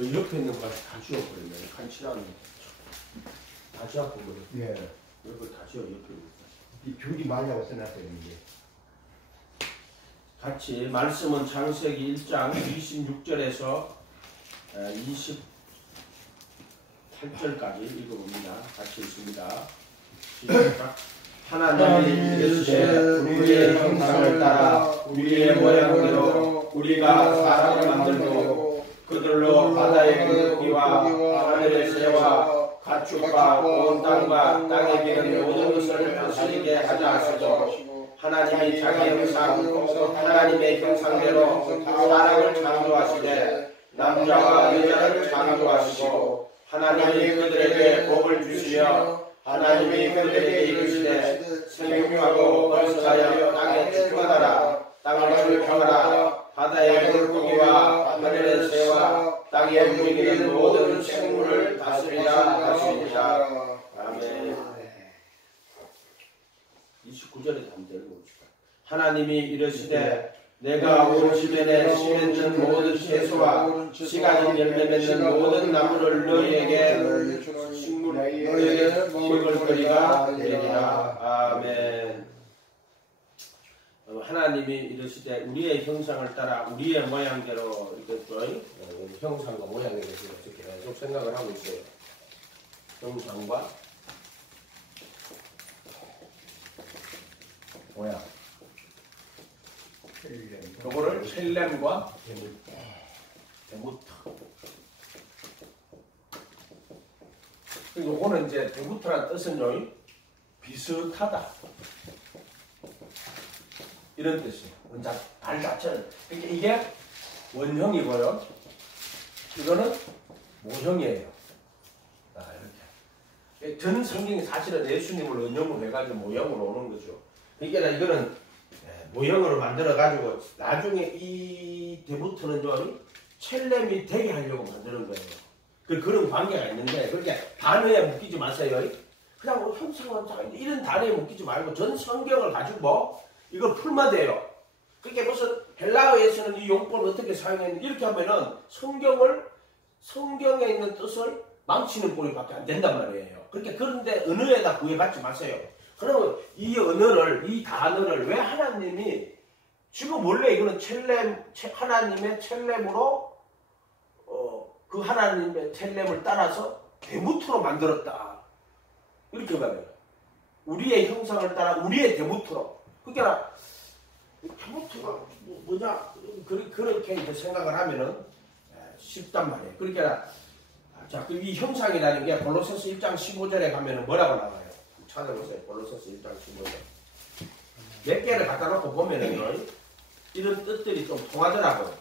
그 옆에 있는 거 다 지워버렸네. 간칠하는 다 지워버려. 예. 이거 다 지워 옆에 있는 거. 이 줄이 말라고 써놨어요 이게. 같이 말씀은 창세기 1장 26절에서 28절까지 읽어봅니다. 같이 읽습니다. 시작. 하나님이 이르시되 우리의 형상을 따라 우리의 모양대로 우리가 사람을 만들고 그들로 바다의 물고기와 하늘의 새와 가축과 온 땅과 땅에 기는 모든 것을 다스리게 하자 하시고 하나님이 자기 형상 하나님의 형상대로 사람을 창조하시되 남자와 여자를 창조하시고 하나님이 그들에게 복을 주시며 하나님이 그들에게 이르시되 생육하고 번성하여 땅에 주권하라 땅을 평하라 바다의 물고기와 하늘의 새와 땅에 움직이는 모든 생물을 다스리라 하십니다. 아멘. 29절에 담대를 봅시다. 하나님이 이르시되 내가 온 지면에 심는 모든 채소와 씨 가진 열매 맺는 모든 나무를 너희에게 식물의 먹을거리가 되리라. 아멘. 하나님이 이르시되 우리의 형상을 따라 우리의 모양대로 이렇게 형상과 모양에 대해서 이렇게 계속 생각을 하고 있어요. 형상과 모양. 요거를 첼렘과 데무터. 요거는 이제 데무터란 뜻은요 비슷하다 이런 뜻이에요. 말 자체는 그러니까 이게 원형이고요. 이거는 모형이에요. 이렇게 전 성경이 사실은 예수님을 원형으로 해가지고 모형으로 오는 거죠. 그러니까 이거는 모형으로 만들어가지고 나중에 이 데무터는요 첼렘이 되게 하려고 만드는 거예요. 그런 관계가 있는데 그렇게 단어에 묶이지 마세요. 그냥 형상은 이런 단어에 묶이지 말고 전 성경을 가지고 이걸 풀면 돼요. 그게 무슨 헬라어에서는 이 용법을 어떻게 사용했는지 이렇게 하면은 성경에 있는 뜻을 망치는 꼴밖에 안 된단 말이에요. 그런데 언어에다 구애받지 마세요. 그러면 이 언어를, 이 단어를 왜 하나님이 지금 원래 이거는 하나님의 첼렘으로 그 하나님의 첼렘을 따라서 데무터로 만들었다. 이렇게 말해요. 우리의 형상을 따라 우리의 데무터로. 그러니까 데무터가 뭐냐 그렇게 이제 생각을 하면은 쉽단 말이에요. 그러니까 자, 이 형상이라는 게 골로새서 1장 15절에 가면은 뭐라고 나와요? 찾아보세요. 골로새서 1장 15절. 몇 개를 갖다 놓고 보면은요, 이런 뜻들이 좀 통하더라고요.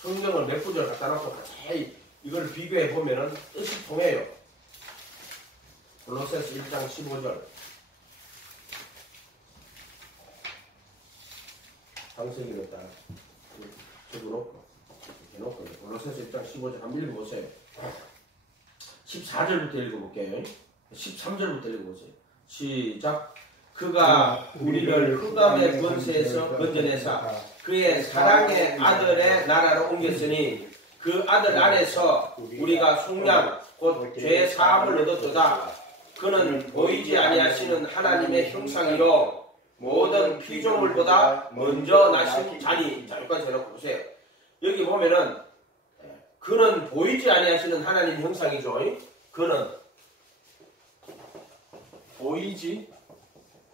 성경을 몇 구절 갖다 놓고 자세히 이걸 비교해 보면은 뜻이 통해요. 골로새서 1장 15절. 창세기를 딱 적어놓고 해놓고 골로새서 1장 15절 한번 읽어보세요. 14절부터 읽어볼게요. 13절부터 읽어보세요. 시작. 그가 우리를 흑암의 권세에서 건져내사 그의 사랑의 아들의 나라로 옮겼으니 그 아들 안에서 우리가 속량 곧 죄 사함을 얻었도다. 그는 보이지 아니하시는 하나님의 형상이요 모든 피조물보다 먼저 나신 자니. 자, 여기까지 해놓고 보세요. 여기 보면은 그는 보이지 아니하시는 하나님 형상이죠. 그는 보이지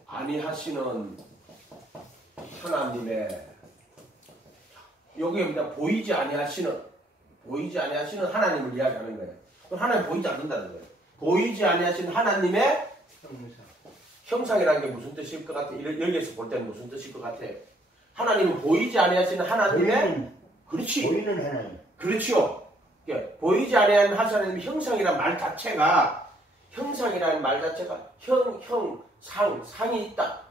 아니하시는 하나님의 여기입니다. 보이지 아니하시는 하나님을 이야기하는 거예요. 그럼 하나님 보이지 않는다는 거예요. 보이지 아니하시는 하나님의 형상이라는 게 무슨 뜻일 것 같아요? 여기에서 볼 때는 무슨 뜻일 것 같아요? 하나님은 보이지 아니하시는 하나님의 그렇지. 보이는 하나님. 그렇죠. 그러니까 보이지 아니하는 하나님의 형상이라는 말 자체가 상이 있다.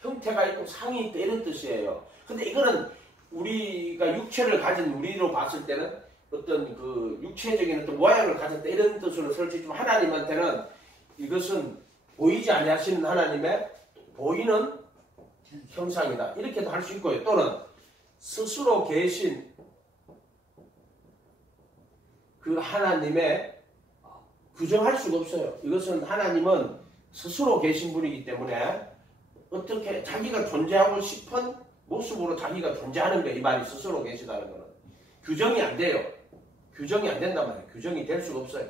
형태가 있고 상이 있다. 이런 뜻이에요. 근데 이거는 우리가 육체를 가진 우리로 봤을 때는 어떤 그 육체적인 어떤 모양을 가졌다. 이런 뜻으로 설치지만 하나님한테는 이것은 보이지 아니하시는 하나님의 보이는 형상이다. 이렇게도 할 수 있고요. 또는 스스로 계신 그 하나님의 규정할 수가 없어요. 이것은 하나님은 스스로 계신 분이기 때문에 어떻게 자기가 존재하고 싶은 모습으로 자기가 존재하는 거예요. 이 말이 스스로 계시다는 거는. 규정이 안 돼요. 규정이 안 된단 말이에요. 규정이 될 수가 없어요.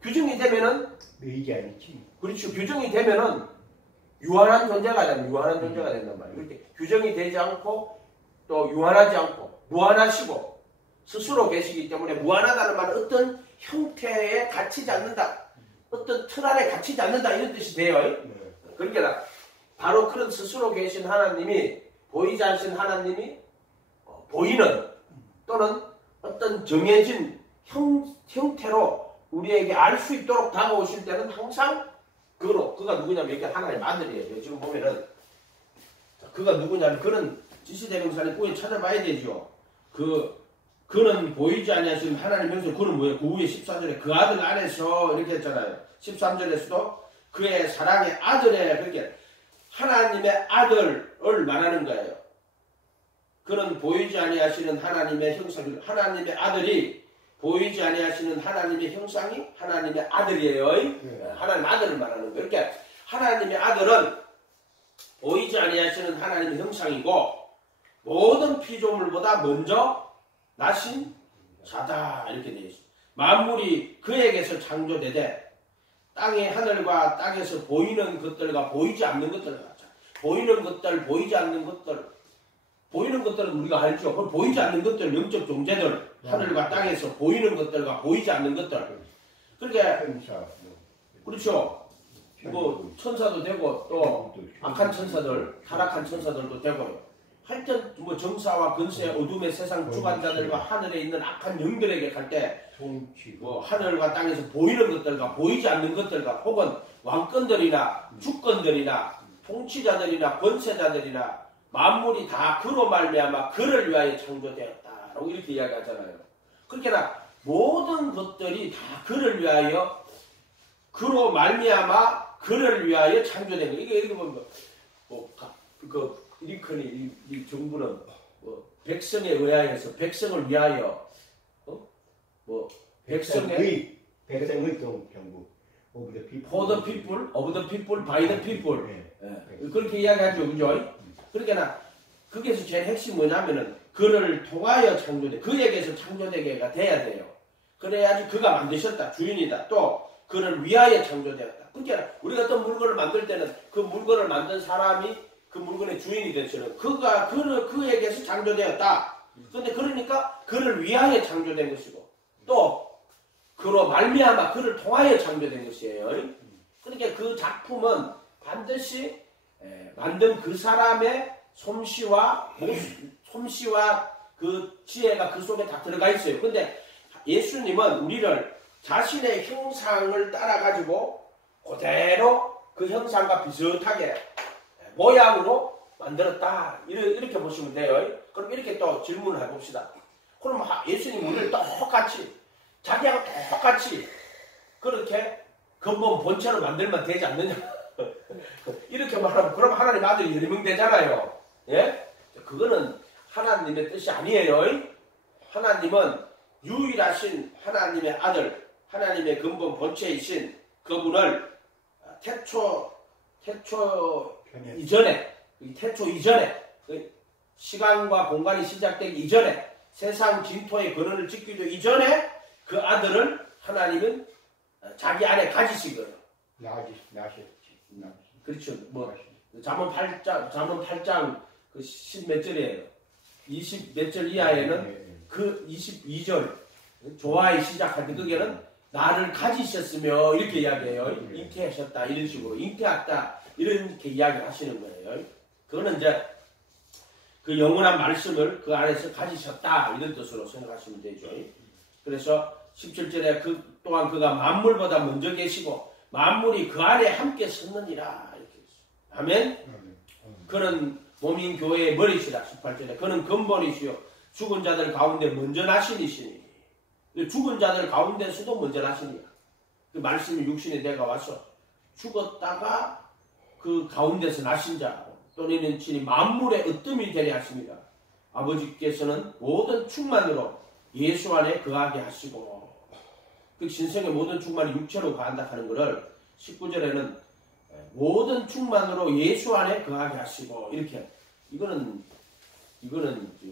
규정이 되면은 이게 아니지. 그렇죠. 규정이 되면은 유한한 존재가 되면 유한한 존재가 된단 말이에요. 그렇게 규정이 되지 않고 또 유한하지 않고 무한하시고 스스로 계시기 때문에 무한하다는 말은 어떤 형태에 갇히지 않는다. 어떤 틀 안에 갇히지 않는다 이런 뜻이 돼요. 그러니까 바로 그런 스스로 계신 하나님이 보이지 않으신 하나님이 보이는 또는 어떤 정해진 형태로 우리에게 알 수 있도록 다가오실 때는 항상 그가 누구냐면 이게 하나님의 아들이에요. 지금 보면은 그가 누구냐면 그는 지시대명사를 꾸에 찾아봐야 되죠. 그는 보이지 아니하시는 하나님 형상. 그는 뭐예요? 그 후에 14절에 그 아들 안에서 이렇게 했잖아요. 13절에서도 그의 사랑의 아들에 그렇게 하나님의 아들을 말하는 거예요. 그는 보이지 아니하시는 하나님의 형상. 하나님의 아들이 보이지 아니하시는 하나님의 형상이 하나님의 아들이에요. 하나님의 아들을 말하는 거예요. 그러니까 하나님의 아들은 보이지 아니하시는 하나님의 형상이고 모든 피조물보다 먼저 나신 자다 이렇게 되어 있습니다. 만물이 그에게서 창조되되 땅의 하늘과 땅에서 보이는 것들과 보이지 않는 것들 보이는 것들 보이지 않는 것들 보이는 것들은 우리가 알죠. 그걸 보이지 않는 것들 영적 존재들 하늘과 땅에서 보이는 것들과 보이지 않는 것들 그러니까 그렇죠. 뭐 천사도 되고 또 악한 천사들 타락한 천사들도 되고요. 하여튼 뭐 정사와 근세 어둠의 세상 주관자들과 하늘에 있는 악한 영들에게 갈 때 뭐 하늘과 땅에서 보이는 것들과 보이지 않는 것들과 혹은 왕권들이나 주권들이나 통치자들이나 권세자들이나 만물이 다 그로 말미암아 그를 위하여 창조되었다라고 이렇게 이야기하잖아요. 그러니까 모든 것들이 다 그를 위하여 그로 말미암아 그를 위하여 창조된 거예요. 이게 보면 링컨이 이 정부는 백성에 의하여서 백성을 위하여 백성의 정부 for the people, by the people 그렇게 이야기하죠. 그죠? 그러니까 거기에서 제일 핵심이 뭐냐면은 그를 통하여 창조돼 그에게서 창조되게가 돼야 돼요. 그래야지 그가 만드셨다 주인이다 또 그를 위하여 창조되었다. 그러니까 우리가 어떤 물건을 만들 때는 그 물건을 만든 사람이 그 물건의 주인이 되처럼 그에게서 창조되었다. 그런데 그러니까 그를 위하여 창조된 것이고 또 그로 말미암아 그를 통하여 창조된 것이에요. 그러니까 그 작품은 반드시 만든 그 사람의 솜씨와 그 지혜가 그 속에 다 들어가 있어요. 그런데 예수님은 우리를 자신의 형상을 따라가지고 그대로 그 형상과 비슷하게 모양으로 만들었다. 이렇게 보시면 돼요. 그럼 이렇게 또 질문을 해봅시다. 그럼 예수님 우리를 똑같이 자기하고 똑같이 그렇게 근본 본체로 만들면 되지 않느냐. 이렇게 말하면 그럼 하나님 아들이 여러 명 되잖아요. 예? 그거는 하나님의 뜻이 아니에요. 하나님은 유일하신 하나님의 아들 하나님의 근본 본체이신 그분을 태초 이전에 시간과 공간이 시작되기 이전에 세상 진토의 근원을 짓기도 이전에 그 아들을 하나님은 자기 안에 가지신 거예요. 그렇죠. 뭐 잠언 8장 그 10몇 절이에요. 20 몇 절 이하에는 그 22절 조화에 시작할 때 거기에는 나를 가지셨으며 이렇게 이야기해요. 잉태하셨다 이런 식으로 잉태했다 이렇게 이야기를 하시는 거예요. 그거는 이제 그 영원한 말씀을 그 안에서 가지셨다 이런 뜻으로 생각하시면 되죠. 그래서 17절에 그 또한 그가 만물보다 먼저 계시고 만물이 그 안에 함께 섰느니라 이렇게 있어요. 아멘. 그는 몸인 교회의 머리시다. 18절에 그는 근본이시요 죽은 자들 가운데 먼저 나신이시니 죽은 자들 가운데서도 먼저 나시니라. 그 말씀이 육신이 내가 와서 죽었다가 그 가운데서 나신 자 또는 친히 만물의 으뜸이 되려 하십니다. 아버지께서는 모든 충만으로 예수 안에 거하게 하시고 그 신성의 모든 충만이 육체로 가한다 하는 것을 19절에는 모든 충만으로 예수 안에 거하게 하시고 이렇게 이거는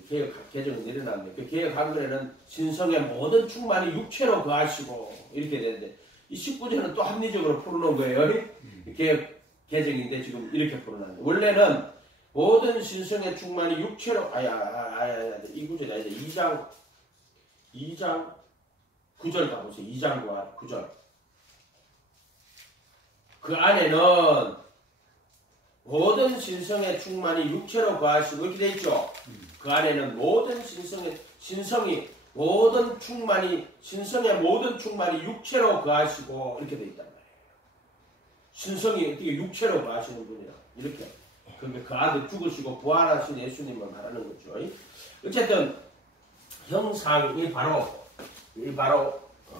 개혁 개정은 내려놨는데 그 개혁 한글에는 신성의 모든 충만이 육체로 거하시고 이렇게 되는데 이 19절은 또 합리적으로 풀어놓은 거예요. 개혁 개정인데 지금 이렇게 풀어놨는데 원래는 모든 신성의 충만이 육체로 이 구절이 아니다. 2장 9절 가보세요. 2장과 9절. 그 안에는 모든 신성의 충만이 육체로 거하시고 이렇게 돼 있죠. 그 안에는 모든 신성의 모든 충만이 육체로 거하시고 이렇게 돼 있단 말이에요. 신성이 어떻게 육체로 거하시는 분이야. 이렇게. 그러니까 그 아들 죽으시고 부활하신 예수님을 말하는 거죠. 어쨌든 형상이 바로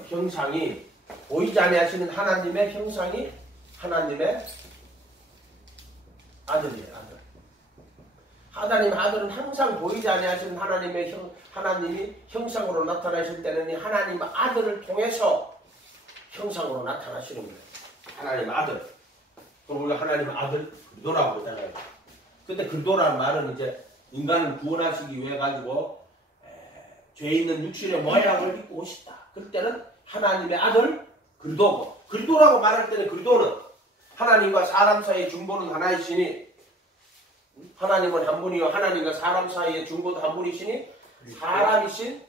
형상이 보이지 아니하시는 하나님의 형상이 하나님의 아들이에요. 아들. 하나님의 아들은 항상 보이지 아니하시는 하나님이 형상으로 나타나실 때는 이 하나님의 아들을 통해서 형상으로 나타나시는 거예요. 하나님의 아들. 그럼 우리가 하나님의 아들 그리스도라고 그러잖아요. 근데 그리스도라는 말은 이제 인간을 구원하시기 위해 가지고 죄 있는 육신의 모양을 입고 오셨다. 그럴 때는 하나님의 아들 그리스도고 그리스도라고 말할 때는 그리스도는 하나님과 사람 사이의 중보는 하나이시니 하나님은 한 분이요 하나님과 사람 사이의 중보도 한 분이시니 사람이신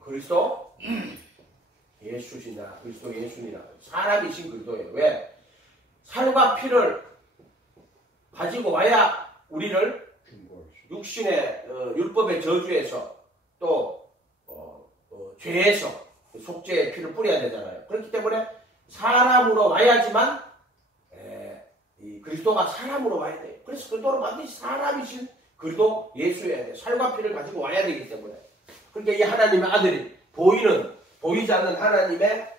그리스도 예수시나 그리스도 예수니라 사람이신 그리스도예요. 왜? 살과 피를 가지고 와야 우리를 육신의 율법의 저주에서 또 죄에서 속죄의 피를 뿌려야 되잖아요. 그렇기 때문에 사람으로 와야지만 이 그리스도가 사람으로 와야 돼요. 그래서 그리스도는 반드시 사람이신 그리스도 예수여야 돼요. 살과 피를 가지고 와야 되기 때문에. 그러니까 이 하나님의 아들이 보이지 않는 하나님의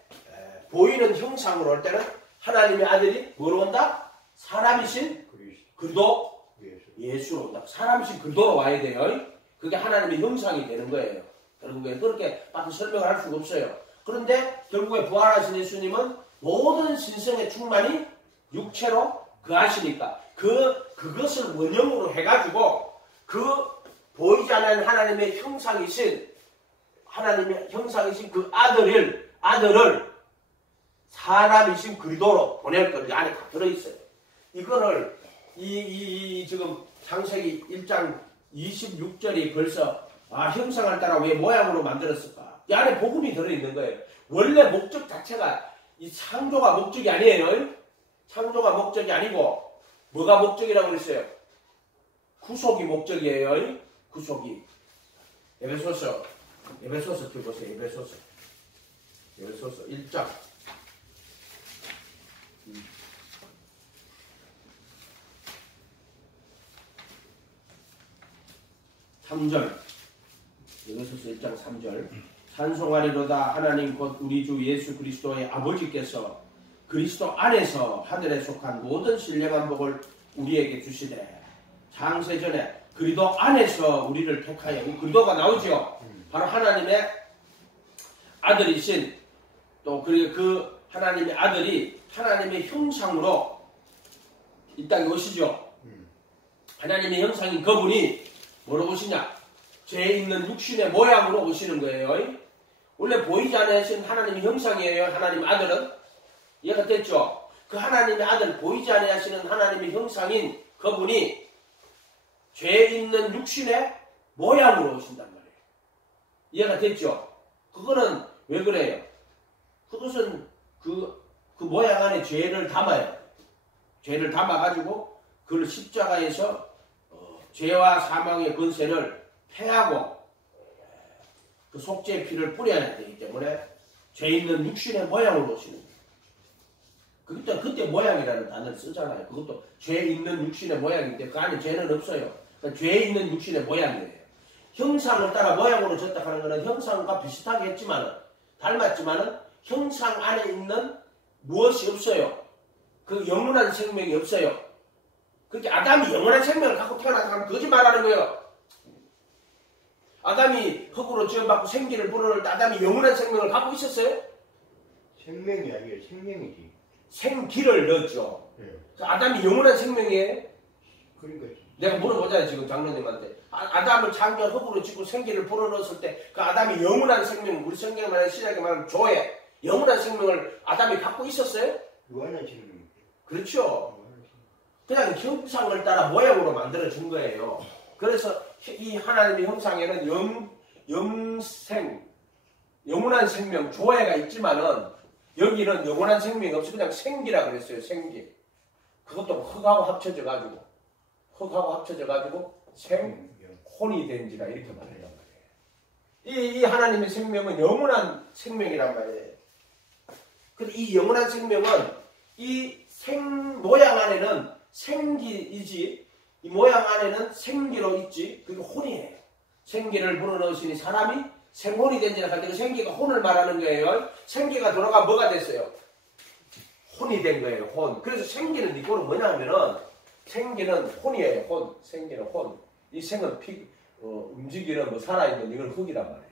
보이는 형상으로 올 때는 하나님의 아들이 뭐로 온다? 사람이신 그리스도 예수로 온다. 사람이신 그리스도로 와야 돼요. 그게 하나님의 형상이 되는 거예요. 결국에 그렇게 막 설명을 할 수가 없어요. 그런데 결국에 부활하신 예수님은 모든 신성의 충만이 육체로 거하시니까 그것을 원형으로 해가지고 그 보이지 않는 하나님의 형상이신 그 아들을 사람이신 그리스도로 보낼 것 안에 다 들어있어요. 이거를 지금 창세기 1장 26절이 벌써 형상을 따라 왜 모양으로 만들었을까? 이 안에 복음이 들어있는 거예요. 원래 목적 자체가 이 창조가 목적이 아니에요. 창조가 목적이 아니고 뭐가 목적이라고 그랬어요? 구속이 목적이에요. 구속이. 에베소서 펴보세요. 에베소서 1장 3절 에베소서 1장 3절 찬송하리로다 하나님 곧 우리 주 예수 그리스도의 아버지께서 그리스도 안에서 하늘에 속한 모든 신령한 복을 우리에게 주시되 창세전에 그리스도 안에서 우리를 택하여 그리스도가 나오죠. 바로 하나님의 아들이신 또 그 하나님의 아들이 하나님의 형상으로 이 땅에 오시죠. 하나님의 형상인 그분이 뭐로 오시냐? 죄 있는 육신의 모양으로 오시는 거예요. 원래 보이지 않으신 하나님의 형상이에요. 하나님 아들은. 이해가 됐죠? 그 하나님의 아들, 보이지 않으시는 하나님의 형상인 그분이 죄 있는 육신의 모양으로 오신단 말이에요. 이해가 됐죠? 그거는 왜 그래요? 그것은 그 모양 안에 죄를 담아요. 죄를 담아가지고 그걸 십자가에서 죄와 사망의 권세를 패하고 그 속죄의 피를 뿌려야 되기 때문에 죄 있는 육신의 모양으로 오시는 거예요. 그때 모양이라는 단어를 쓰잖아요. 그것도 죄 있는 육신의 모양인데 그 안에 죄는 없어요. 그러니까 죄 있는 육신의 모양이에요. 형상을 따라 모양으로 졌다 하는 것은 형상과 비슷하게 했지만은 닮았지만은 형상 안에 있는 무엇이 없어요. 그 영원한 생명이 없어요. 그렇게 아담이 영원한 생명을 갖고 태어났다 하면 거짓말하는 거예요. 아담이 흙으로 지어받고 생기를 불어넣을 때 아담이 영원한 생명을 갖고 있었어요? 생명이 아니라 생명이지. 생기를 넣었죠. 예. 아담이 영원한 생명이에요? 그러니까 내가 물어보잖아요, 지금 장로님한테. 아담을 창조 흙으로 짓고 생기를 불어넣었을 때 그 아담이 영원한 생명, 우리 성경에 말하는 신약에 말하는 조에 영원한 생명을 아담이 갖고 있었어요? 무한한 생명. 그렇죠. 그냥 형상을 따라 모양으로 만들어준 거예요. 그래서 이 하나님의 형상에는 영생, 영원한 생명, 조회가 있지만은 여기는 영원한 생명이 없이 그냥 생기라 그랬어요. 생기. 그것도 흙하고 합쳐져가지고 생혼이 된지라 이렇게 말해요. 이 하나님의 생명은 영원한 생명이란 말이에요. 근데 이 영원한 생명은 이 모양 안에는 생기이지, 이 모양 안에는 생기로 있지, 그게 혼이에요. 생기를 불어넣으시니 사람이 생혼이 된지라 할 때 그 생기가 혼을 말하는 거예요. 생기가 돌아가 뭐가 됐어요? 혼이 된 거예요. 혼. 그래서 생기는 이거는 뭐냐 하면은 생기는 혼이에요. 혼. 생기는 혼. 이 생은 움직이는 뭐 살아있는 이건 흙이란 말이에요.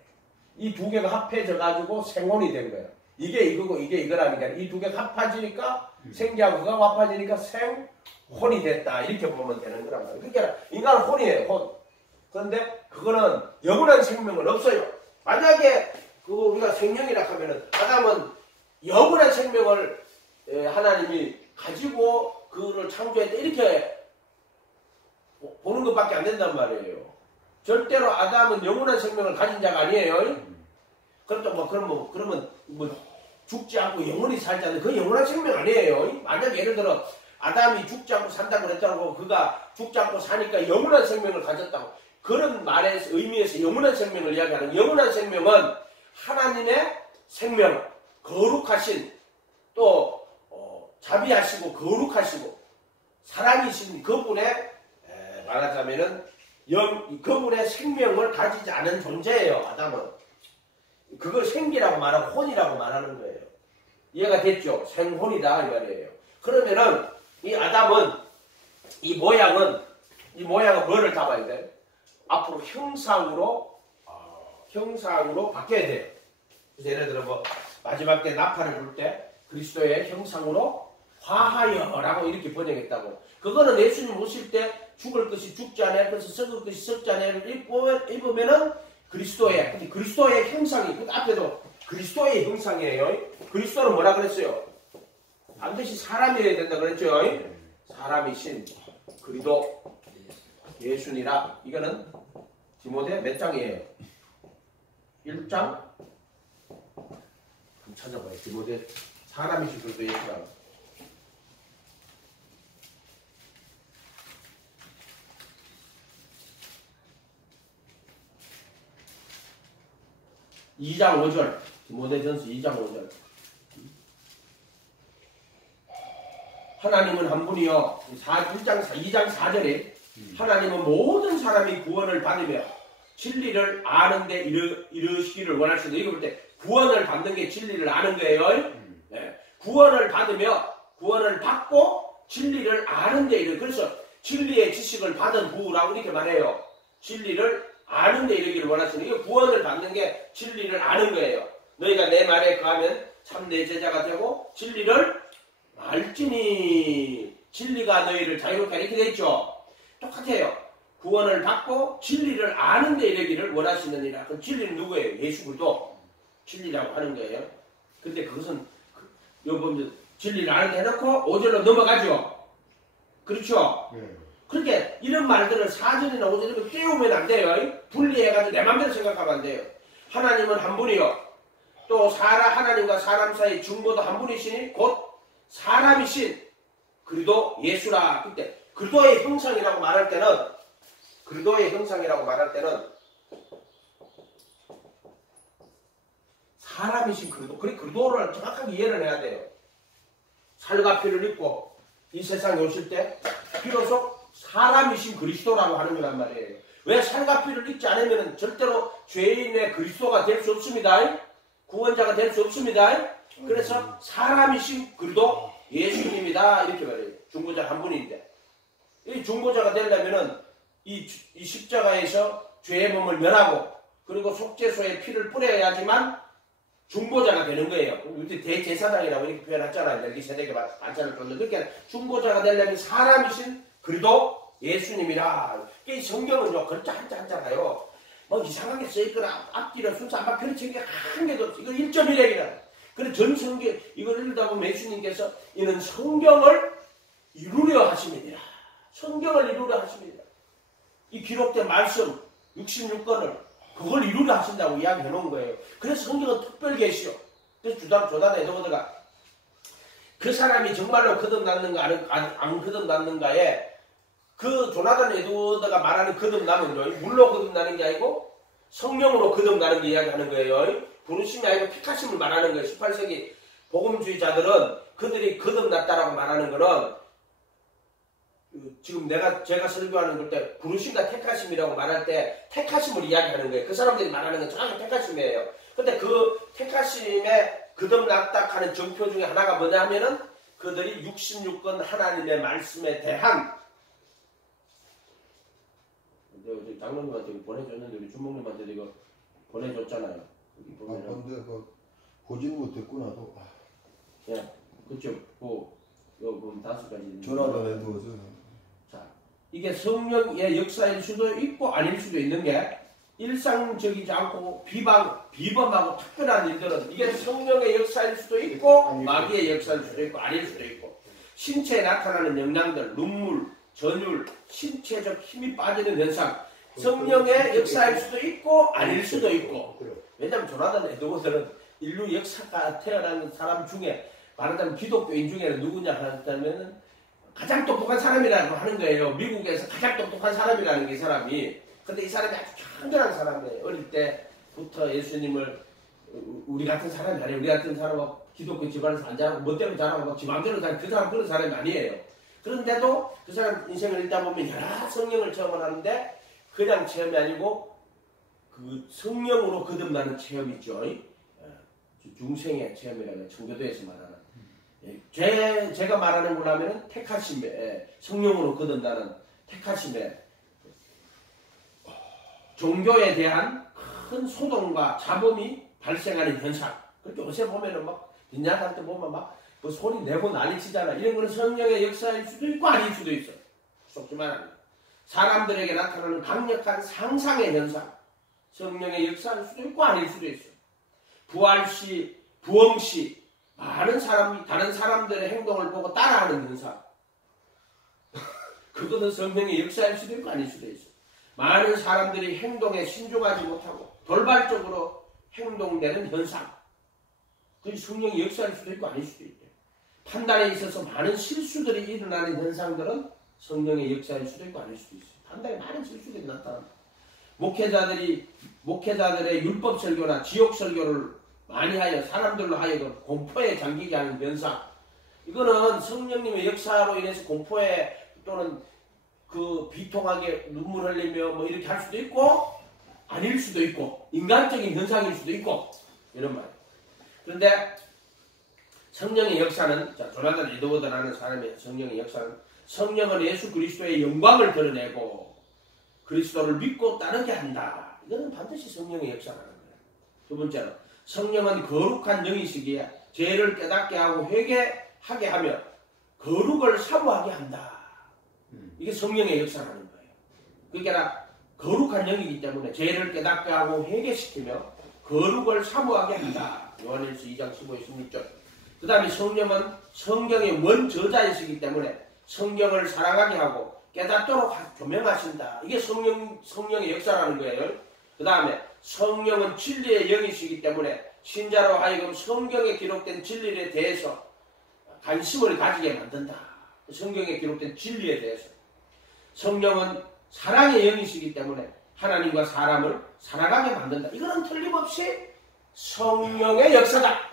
이 두 개가 합해져 가지고 생혼이 된 거예요. 이게 이거고 이게 이거라니까 이 두 개가 합해지니까 생기하고 흙하고 합해지니까 생혼이 됐다. 이렇게 보면 되는 거란 말이에요. 그러니까 인간은 혼이에요. 혼. 그런데 그거는 영원한 생명은 없어요. 만약에 우리가 생명이라 하면은 아담은 영원한 생명을 하나님이 가지고 그를 창조했다 이렇게 보는 것밖에 안 된단 말이에요. 절대로 아담은 영원한 생명을 가진 자가 아니에요. 그러면 죽지 않고 영원히 살자는 그 영원한 생명 아니에요. 만약 예를 들어 아담이 죽지 않고 산다고 그랬다고 그가 죽지 않고 사니까 영원한 생명을 가졌다고 그런 말의 의미에서 영원한 생명을 이야기하는 영원한 생명은 하나님의 생명, 거룩하신 또 자비하시고 거룩하시고 사랑이신 그분의 말하자면은 그분의 생명을 가지지 않은 존재예요. 아담은 그걸 생기라고 말하고 혼이라고 말하는 거예요. 이해가 됐죠? 생혼이다 이 말이에요. 그러면은 이 아담은 이 모양은 뭐를 잡아야 돼? 앞으로 형상으로 바뀌어야 돼요. 그래서 예를 들어 뭐 마지막 때 나팔을 불 때 그리스도의 형상으로 화하여라고 이렇게 번역했다고. 그거는 예수님 오실 때 죽을 것이 죽지 않아요. 그래서 썩을 것이 썩지 않아요를 입으면은 그리스도의 형상이 그 앞에도 그리스도의 형상이에요. 그리스도는 뭐라 그랬어요? 반드시 사람이어야 된다 그랬죠. 사람이신 그리도 예수니라. 이거는 디모데 몇 장이에요? 1장? 한번 찾아봐요. 디모데 사람이신 그리도 예수라. 2장 5절. 디모데전서 2장 5절. 하나님은 한 분이요. 2장 4절에 하나님은 모든 사람이 구원을 받으며 진리를 아는 데 이르시기를 원하시는데 이거 볼 때 구원을 받는 게 진리를 아는 거예요. 네. 구원을 받고 진리를 아는 데 이르. 그래서 진리의 지식을 받은 후라고 이렇게 말해요. 진리를 아는 데 이르기를 원하시는 이거 구원을 받는 게 진리를 아는 거예요. 너희가 내 말에 거하면 참 내 제자가 되고 진리를 알지니 진리가 너희를 자유롭게 하라 이렇게 돼 있죠. 똑같아요. 구원을 받고 진리를 아는 데 이르기를 원하시느니라. 그 진리는 누구예요? 예수 그리스도 진리라고 하는 거예요. 근데 그것은 여기 보면 진리를 아는 데 해놓고 5절로 넘어가죠. 그렇죠? 그렇게 이런 말들을 4절이나 5절이면 띄우면 안 돼요. 분리해가지고 내 맘대로 생각하면 안 돼요. 하나님은 한 분이요. 또 하나님과 사람 사이 중보도 한 분이시니 곧 사람이신 그리도 예수라. 그때 그리도의 형상이라고 말할 때는 사람이신 그리도. 그리도를 정확하게 이해를 해야 돼요. 살과 피를 입고 이 세상에 오실 때 비로소 사람이신 그리스도라고 하는 거란 말이에요. 왜 살과 피를 입지 않으면 절대로 죄인의 그리스도가 될 수 없습니다. 구원자가 될 수 없습니다. 그래서 사람이신 그리도 예수님이다 이렇게 말해요. 중보자 한 분인데 이 중보자가 되려면은 이 십자가에서 죄의 몸을 면하고 그리고 속죄소에 피를 뿌려야지만 중보자가 되는 거예요. 우리 대제사장이라고 이렇게 표현했잖아요. 멜기세덱에게 반찬을 줬는데 그렇게 중보자가 되려면 사람이신 그리도 예수님이라. 이 성경은요 글자 한자잖아요. 뭐 이상하게 써있거나 앞뒤로 순서 아마 그렇지 한 개도 없어. 이거 1.1핵이라. 그래 전 성경 이걸 읽다 보면 예수님께서 이는 성경을 이루려 하심이니라. 성경을 이루려 하심이니라. 이 기록된 말씀 66권을 그걸 이루려 하신다고 이야기해 놓은 거예요. 그래서 성경은 특별 계시요. 그래서 조단 에드워드가 그 사람이 정말로 거듭났는가 안 거듭났는가에 그 조나단 에드워드가 말하는 거듭남은요 물로 거듭나는 게 아니고 성령으로 거듭나는 게 이야기하는 거예요. 부르심이 아니고 택하심을 말하는 거예요. 18세기 복음주의자들은 그들이 거듭났다라고 말하는 거는 지금 제가 설교하는 때 부르심과 택하심이라고 말할 때 택하심을 이야기하는 거예요. 그 사람들이 말하는 건 정확히 택하심이에요. 근데 그 택하심에 거듭났다 하는 정표 중에 하나가 뭐냐 하면은 그들이 66권 하나님의 말씀에 대한 장로님한테 보내줬는데 우리 주목님한테 이거 보내줬잖아요. 여기 보면은. 근데 보지는 못했구나도. 예, 그쪽 이거 보면 5가지. 전화를 해두어서. 자, 이게 성령의 역사일 수도 있고 아닐 수도 있는 게 일상적이지 않고 비범하고 특별한 일들은 이게 성령의 역사일 수도 있고 마귀의 역사일 수도 있고 아닐 수도 있고 신체에 나타나는 영향들, 눈물, 전율, 신체적 힘이 빠지는 현상 성령의 역사일 수도 있고 아닐 수도 있고 왜냐하면 조나단 에드워드는 인류 역사가 태어난 사람 중에 말하자면 기독교인 중에는 누구냐 하면 가장 똑똑한 사람이라고 하는 거예요. 미국에서 가장 똑똑한 사람이라는 게 이 사람이. 근데 이 사람이 아주 청결한 사람이에요. 어릴 때부터 예수님을 우리 같은 사람이 아니에요. 우리 같은 사람은 기독교 집안에서 안 자라고 멋대로 자라고 지 맘대로 자라고 그 사람 그런 사람이 아니에요. 그런데도 그 사람 인생을 읽다 보면 여러 성령을 체험을 하는데 그냥 체험이 아니고 그 성령으로 거듭나는 체험이 있죠. 중생의 체험이라고 청교도에서 말하는 제가 말하는 걸로 하면은 택하심에 성령으로 거듭나는 택하심에 종교에 대한 큰 소동과 잡음이 발생하는 현상. 그렇게 요새 보면은 막 뒷야살 때 보면 막 뭐 소리 내고 난리치잖아. 이런 거는 성령의 역사일 수도 있고 아닐 수도 있어. 속지만 사람들에게 나타나는 강력한 상상의 현상. 성령의 역사일 수도 있고 아닐 수도 있어. 부활시, 부흥시 많은 사람이 다른 사람들의 행동을 보고 따라하는 현상. 그것은 성령의 역사일 수도 있고 아닐 수도 있어. 많은 사람들이 행동에 신중하지 못하고 돌발적으로 행동되는 현상. 그게 성령의 역사일 수도 있고 아닐 수도 있대. 판단에 있어서 많은 실수들이 일어나는 현상들은 성령의 역사일 수도 있고 아닐 수도 있어. 판단에 많은 실수들이 나타난다. 목회자들의 율법 설교나 지옥 설교를 많이 하여 사람들로 하여금 공포에 잠기게 하는 현상. 이거는 성령님의 역사로 인해서 공포에 또는 그 비통하게 눈물 흘리며 뭐 이렇게 할 수도 있고 아닐 수도 있고 인간적인 현상일 수도 있고 이런 말. 그런데 성령의 역사는 조나단 에드워드라는 사람의 성령의 역사는 성령은 예수 그리스도의 영광을 드러내고 그리스도를 믿고 따르게 한다. 이거는 반드시 성령의 역사라는 거예요. 두 번째는 성령은 거룩한 영이시기에 죄를 깨닫게 하고 회개하게 하며 거룩을 사모하게 한다. 이게 성령의 역사라는 거예요. 그러니까 거룩한 영이기 때문에 죄를 깨닫게 하고 회개시키며 거룩을 사모하게 한다. 요한일서 2장 15, 16절. 그 다음에 성령은 성경의 원저자이시기 때문에 성경을 사랑하게 하고 깨닫도록 조명하신다. 이게 성령의 역사라는 거예요. 그 다음에 성령은 진리의 영이시기 때문에 신자로 하여금 성경에 기록된 진리에 대해서 관심을 가지게 만든다. 성경에 기록된 진리에 대해서. 성령은 사랑의 영이시기 때문에 하나님과 사람을 사랑하게 만든다. 이거는 틀림없이 성령의 역사다.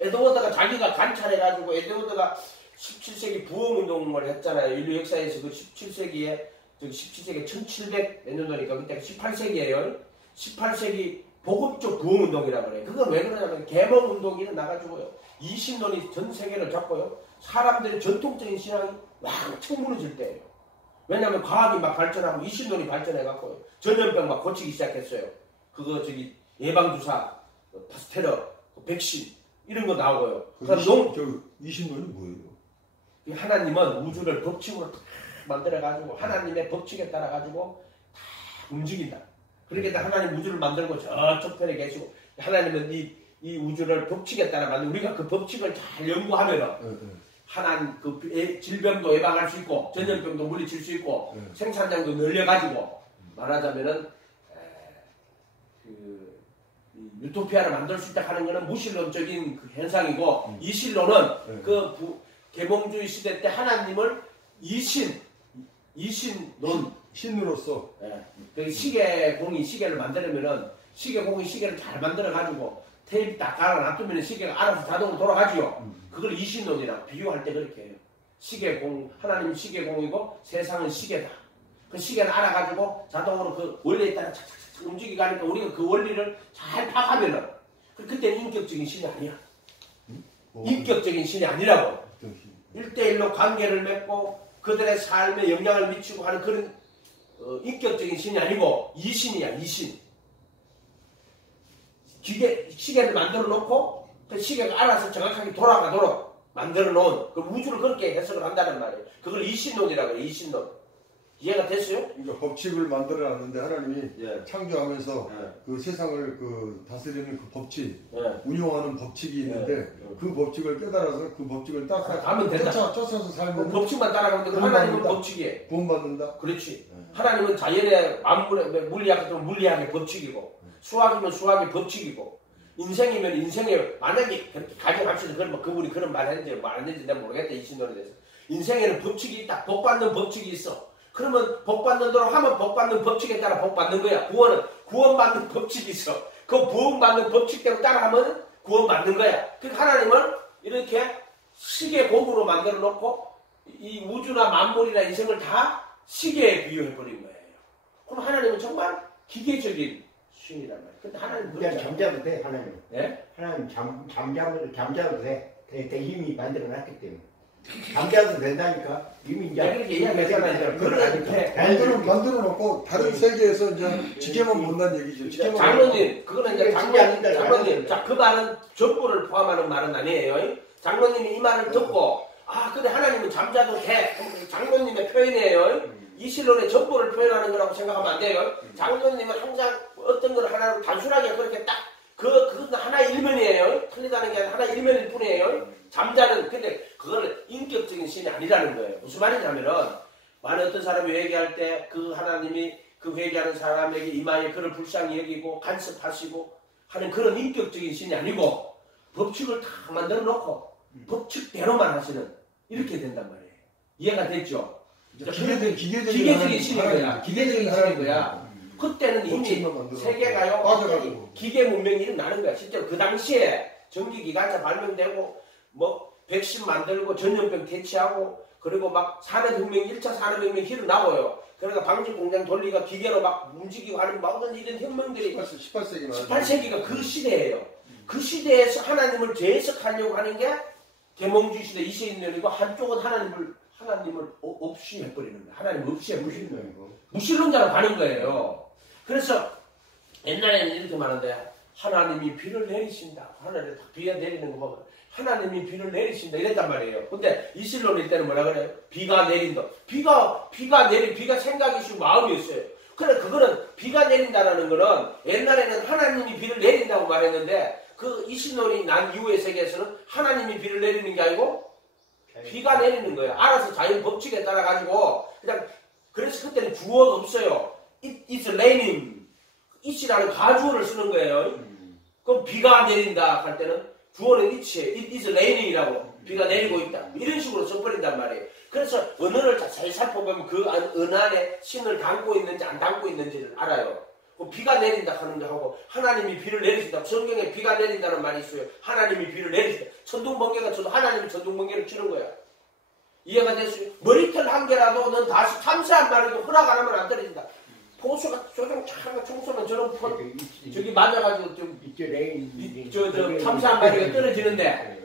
에드워드가 자기가 관찰해가지고 에드워드가 17세기 부흥운동을 했잖아요. 인류 역사에서 그 17세기에 1700 몇 년도니까 그때 18세기예요. 18세기 복음적 부흥운동이라고 그래요. 그건 왜 그러냐면 계몽운동이 나가지고요. 이신론이 전 세계를 잡고요. 사람들의 전통적인 신앙이 왕창 무너질 때예요. 왜냐하면 과학이 막 발전하고 이신론이 발전해갖고요. 전염병 막 고치기 시작했어요. 그거 예방주사 파스테르, 백신 이런 거 나오고요. 그 그럼 이신론이 뭐예요? 하나님은 우주를 법칙으로 다 만들어가지고 하나님의 법칙에 따라가지고 다 움직인다. 그렇게 하나님 우주를 만들고 저쪽 편에 계시고 하나님은 이 우주를 법칙에 따라 만들고 우리가 그 법칙을 잘 연구하면은 하나님 그 질병도 예방할 수 있고 전염병도 물리칠 수 있고 생산량도 늘려가지고 말하자면은 유토피아를 만들 수 있다 하는 것은 무신론적인 그 현상이고 이신론은 계몽주의 시대 때 하나님을 이신론 신으로서 시계공이 시계를 만들려면은 시계공이 시계를 잘 만들어가지고 테이프 딱 갈아놔두면 시계가 알아서 자동으로 돌아가지요. 그걸 이신론이라고 비유할 때 그렇게 해요. 시계공, 하나님은 시계공이고 세상은 시계다. 그 시계를 알아가지고 자동으로 그 원리에 따라 착착착 움직이게 하니까 우리가 그 원리를 잘 파악하면은 그때는 인격적인 신이 아니야. 인격적인 신이 아니라고. 1대1로 관계를 맺고 그들의 삶에 영향을 미치고 하는 그런 인격적인 신이 아니고 이신이야, 이신. 시계를 만들어 놓고 그 시계가 알아서 정확하게 돌아가도록 만들어 놓은 그 우주를 그렇게 해석을 한다는 말이에요. 그걸 이신론이라고 해요, 이신론. 이해가 됐어요? 그러니까 법칙을 만들어 놨는데 하나님이 창조하면서 그 세상을 그 다스리는 그 법칙, 운용하는 법칙이 있는데 그 법칙을 깨달아서 그 법칙을 가면 된다. 쫓아서 살면 그 법칙만 따라가면 되고 하나님은 법칙이에요. 구원받는다. 그렇지. 하나님은 자연의 만물의 물리학 같은 물리학의 법칙이고 수학이면 수학의 법칙이고 인생이면 인생의 만약에 그렇게 가정합시다. 그러면 그분이 그런 말 했는지 말 안 했는지 내가 모르겠다. 이 신론에 대해서. 인생에는 법칙이 있다. 복받는 법칙이 있어. 그러면 복받는 대로 하면 복받는 법칙에 따라 복받는 거야. 구원받는 법칙이 있어. 그 구원받는 법칙대로 따라하면 구원받는 거야. 그러니까 하나님은 이렇게 시계공으로 만들어 놓고 이 우주나 만물이나 인생을 다 시계에 비유해버린 거예요. 그럼 하나님은 정말 기계적인 신이란 말이에요. 근데 하나님은 그냥 잠자도 돼, 하나님. 네? 하나님 잠자도 돼. 이미 만들어 놨기 때문에. 잠자도 된다니까. 이미 이제. 그렇게 이야기하잖아요. 그렇게 만들어 놓고 다른 세계에서 이제 지게만 본다는 얘기죠. 장로님, 그거는 이제 장로님, 자, 그 말은 전부를 포함하는 말은 아니에요. 장로님이 이 말을 듣고, 근데 하나님은 잠자도 돼. 장로님의 표현이에요. 이 신론의 전부를 표현하는 거라고 생각하면 안 돼요. 장로님은 항상 어떤 걸 하나로 단순하게 그렇게 딱, 그건 하나의 일면이에요. 틀리다는 게 아니라 하나의 일면일 뿐이에요. 잠자는, 근데 그거는 인격적인 신이 아니라는 거예요. 무슨 말이냐면은, 많은 어떤 사람이 회개할 때 그 하나님이 그 회개하는 사람에게 이마에 그를 불쌍히 여기고 간섭하시고 하는 그런 인격적인 신이 아니고 법칙을 다 만들어 놓고 법칙대로만 하시는 이렇게 된단 말이에요. 이해가 됐죠? 기계적인 신인 거야. 기계적인 신인 거야. 그때는 이미 세계가요 기계 문명이 일어나는 거야. 실제로 그 당시에 전기기관차 발명되고 뭐 백신 만들고 전염병 퇴치하고 그리고 막 산업혁명 1차 산업혁명이 일어나고요. 그러니까 방직 공장 돌리가 기계로 막 움직이고 하는 모든 이런 혁명들이 18세기가 그 시대예요. 그 시대에서 하나님을 재해석하려고 하는 게 계몽주의 시대 이신론이고 한쪽은 하나님을 없이 해버리는 거예요. 하나님 없이 해버리는 거예요. 무신론자로 가는 거예요. 그래서 옛날에는 이렇게 말하는데 하나님이 비를 내리신다. 하늘에 딱 비가 내리는 거 보면 하나님이 비를 내리신다 이랬단 말이에요. 근데 이신론일 때는 뭐라 그래요? 비가 내린다. 비가 생각이시고 마음이었어요. 그래 그거는 비가 내린다라는 거는 옛날에는 하나님이 비를 내린다고 말했는데 그 이신론이 난 이후의 세계에서는 하나님이 비를 내리는 게 아니고 비가 내리는 거예요. 알아서 자연 법칙에 따라 가지고 그냥 그래서 그때는 주어가 없어요. It's raining. it이라는 가주어를 쓰는 거예요. 그럼 비가 내린다 할 때는 주어는 it이에요. It is raining이라고 비가 내리고 있다. 이런 식으로 써버린단 말이에요. 그래서 언어를 자세히 살펴보면 그 언어 안에 신을 담고 있는지 안 담고 있는지를 알아요. 비가 내린다 하는 거 하고 하나님이 비를 내리신다. 성경에 비가 내린다는 말이 있어요. 하나님이 비를 내리신다. 천둥번개가 쳐도 하나님이 천둥번개를 치는 거야. 이해가 됐어요? 머리털 한 개라도 넌 다시 참새한 마리도 허락 안 하면 안 떨어진다. 포수가 조종차가 총쏘면 저런 저기 맞아가지고 참새 한 마리가 떨어지는데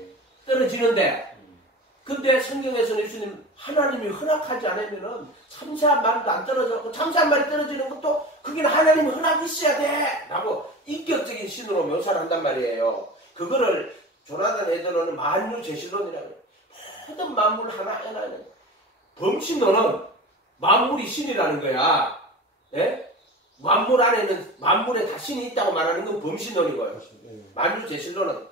근데 성경에서는 예수님 하나님이 허락하지 않으면은 참새 한 마리도 안 떨어져. 참새 한 마리 떨어지는 것도 그게는 하나님이 허락이 있어야 돼 라고 인격적인 신을 신으로 묘사를 한단 말이에요. 그거를 조나단 에드러는 만유제실론이라고 해요. 모든 만물 하나하나는 범신론은 만물이 신이라는 거야. 예? 만물 안에는 만물에 다 신이 있다고 말하는 건 범신론이고요. 만유제실론은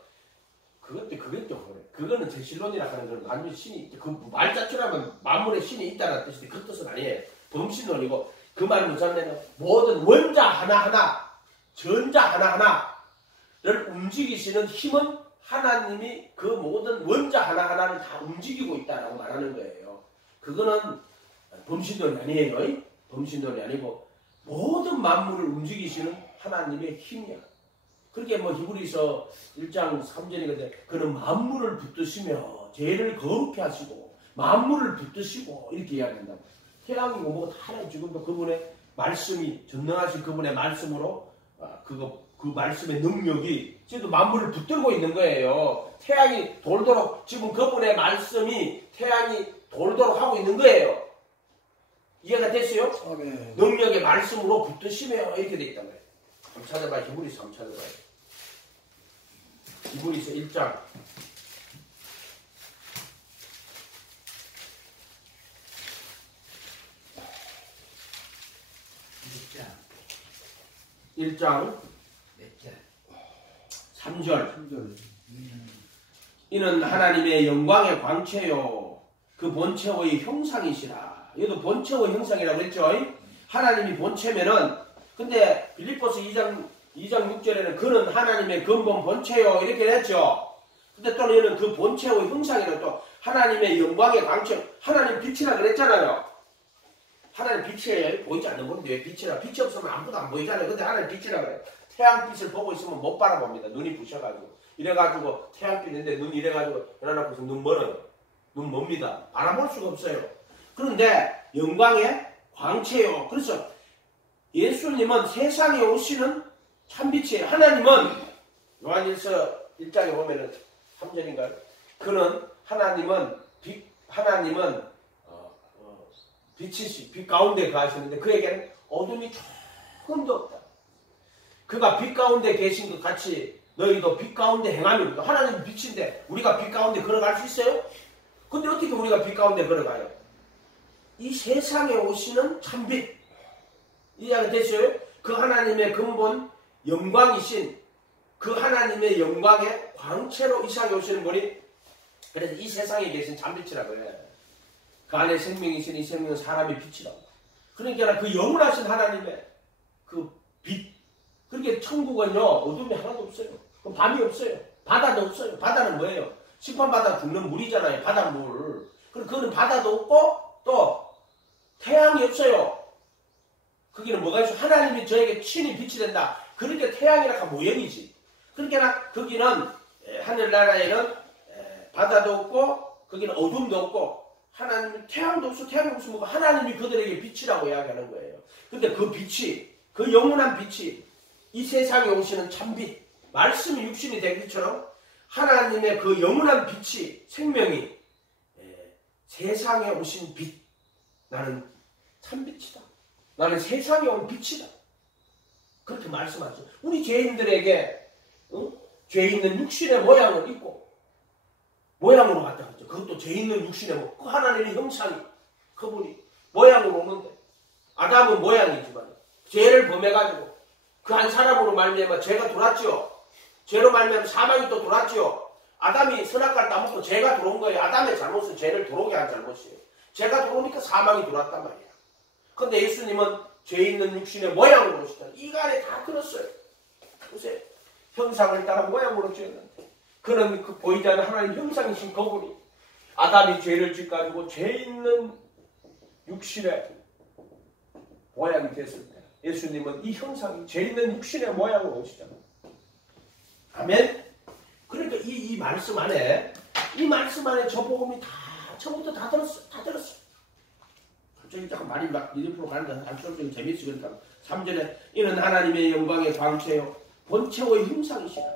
그것도 그래. 그거는 제실론이라 하는 건 만유 신이 그 말 자체로 하면 만물에 신이 있다는 뜻인데 그 뜻은 아니에요. 범신론이고 그 말은 뭐냐면 모든 원자 하나하나 전자 하나하나를 움직이시는 힘은 하나님이 그 모든 원자 하나하나를 다 움직이고 있다라고 말하는 거예요. 그거는 범신론이 아니에요. 범신론이 아니고 모든 만물을 움직이시는 하나님의 힘이야. 그렇게 뭐 히브리서 1장 3절이거든요. 그는 만물을 붙드시며 죄를 거룩히 하시고 만물을 붙드시고 이렇게 이야기한다고. 태양이고 뭐고 다 하나님 지금도 그분의 말씀이 전능하신 그분의 말씀으로 그 말씀의 능력이 지금도 만물을 붙들고 있는 거예요. 태양이 돌도록 지금 그분의 말씀이 태양이 돌도록 하고 있는 거예요. 이해가 됐어요? 아멘. 능력의 말씀으로 붙드시며 이렇게 돼 있단 말이에요. 한번 찾아봐요. 히브리서 한번 찾아봐요. 히브리서 1장 1장 3절 이는 하나님의 영광의 광채요 그 본체의 형상이시라. 이것도 본체의 형상이라고 했죠. 하나님이 본체면은 근데 빌립보서 2장 6절에는 그는 하나님의 근본 본체요 이렇게 했죠. 근데 또 얘는 그 본체의 형상이라고 또 하나님의 영광의 광채 하나님 빛이라 그랬잖아요. 하나님 빛이 보이지 않는 건데 왜 빛이라 빛이 없으면 아무도 안 보이잖아요. 근데 하나님 빛이라 그래요. 태양빛을 보고 있으면 못 바라봅니다. 눈이 부셔가지고 이래가지고 태양빛인데 눈 이래가지고 연하나고서 눈 멀어요. 눈 멉니다. 바라볼 수가 없어요. 그런데 영광의 광채요. 그래서 예수님은 세상에 오시는 참빛이에요. 하나님은 요한일서 1장에 보면은 3절인가요? 그는 하나님은 빛이시 빛 가운데 거하시는데 그에게는 어둠이 조금도 없다. 그가 빛 가운데 계신 것 같이 너희도 빛 가운데 행하면 하나님 빛인데 우리가 빛 가운데 걸어갈 수 있어요? 근데 어떻게 우리가 빛 가운데 걸어가요? 이 세상에 오시는 참빛 이해가 됐어요? 그 하나님의 근본 영광이신 그 하나님의 영광의 광채로 이 세상에 오시는 분이 그래서 이 세상에 계신 참빛이라고 해요. 그 안에 생명이신 이 생명은 사람의 빛이라고. 그러니까 그 영원하신 하나님의 그 빛. 그렇게 천국은요 어둠이 하나도 없어요. 밤이 없어요. 바다도 없어요. 바다는 뭐예요? 심판받아 죽는 물이잖아요. 바닷물. 그리고 그거는 바다도 없고 또 태양이 없어요. 거기는 뭐가 있어? 하나님이 저에게 친히 빛이 된다. 그러니까 태양이라 모형이지. 그러니까 거기는 하늘나라에는 바다도 없고 거기는 어둠도 없고 하나님이 태양도 없어. 태양이 없으면 하나님이 그들에게 빛이라고 이야기하는 거예요. 근데 그 빛이 그 영원한 빛이 이 세상에 오시는 참빛 말씀이 육신이 된 것처럼 하나님의 그 영원한 빛이 생명이 세상에 오신 빛 나는 참빛이다. 나는 세상에 온 빛이다. 그렇게 말씀하죠. 우리 죄인들에게 죄 있는 육신의 모양은 있고 모양으로 갔다 그랬죠. 그것도 죄 있는 육신의 모양. 그 하나님의 형상이 그분이 모양으로 오는데 아담은 모양이지만 죄를 범해가지고 그 한 사람으로 말미암아 죄가 들어왔지요. 죄로 말미암아 사망이 또 들어왔지요. 아담이 선악과를 따먹고 죄가 들어온 거예요. 아담의 잘못은 죄를 들어오게 한 잘못이에요. 죄가 들어오니까 사망이 들어왔단 말이에요. 근데 예수님은 죄 있는 육신의 모양으로 오시다. 이가 안에 다 들었어요. 보세요. 형상을 따라 모양으로 지었는데 그는 그 보이지 않는 하나님 형상이신 그분이 아담이 죄를 짓가지고 죄 있는 육신의 모양이 됐을 때 예수님은 이 형상이 죄 있는 육신의 모양으로 오시잖아요. 아멘? 그러니까 이 말씀 안에 저 복음이 다 처음부터 다 들었어요. 다 들었어요. 갑자기 잠깐 말이 막 1% 가는데 단순히 재미있어. 그러니까 3절에 이는 하나님의 영광의 광채요 본체의 형상이시다.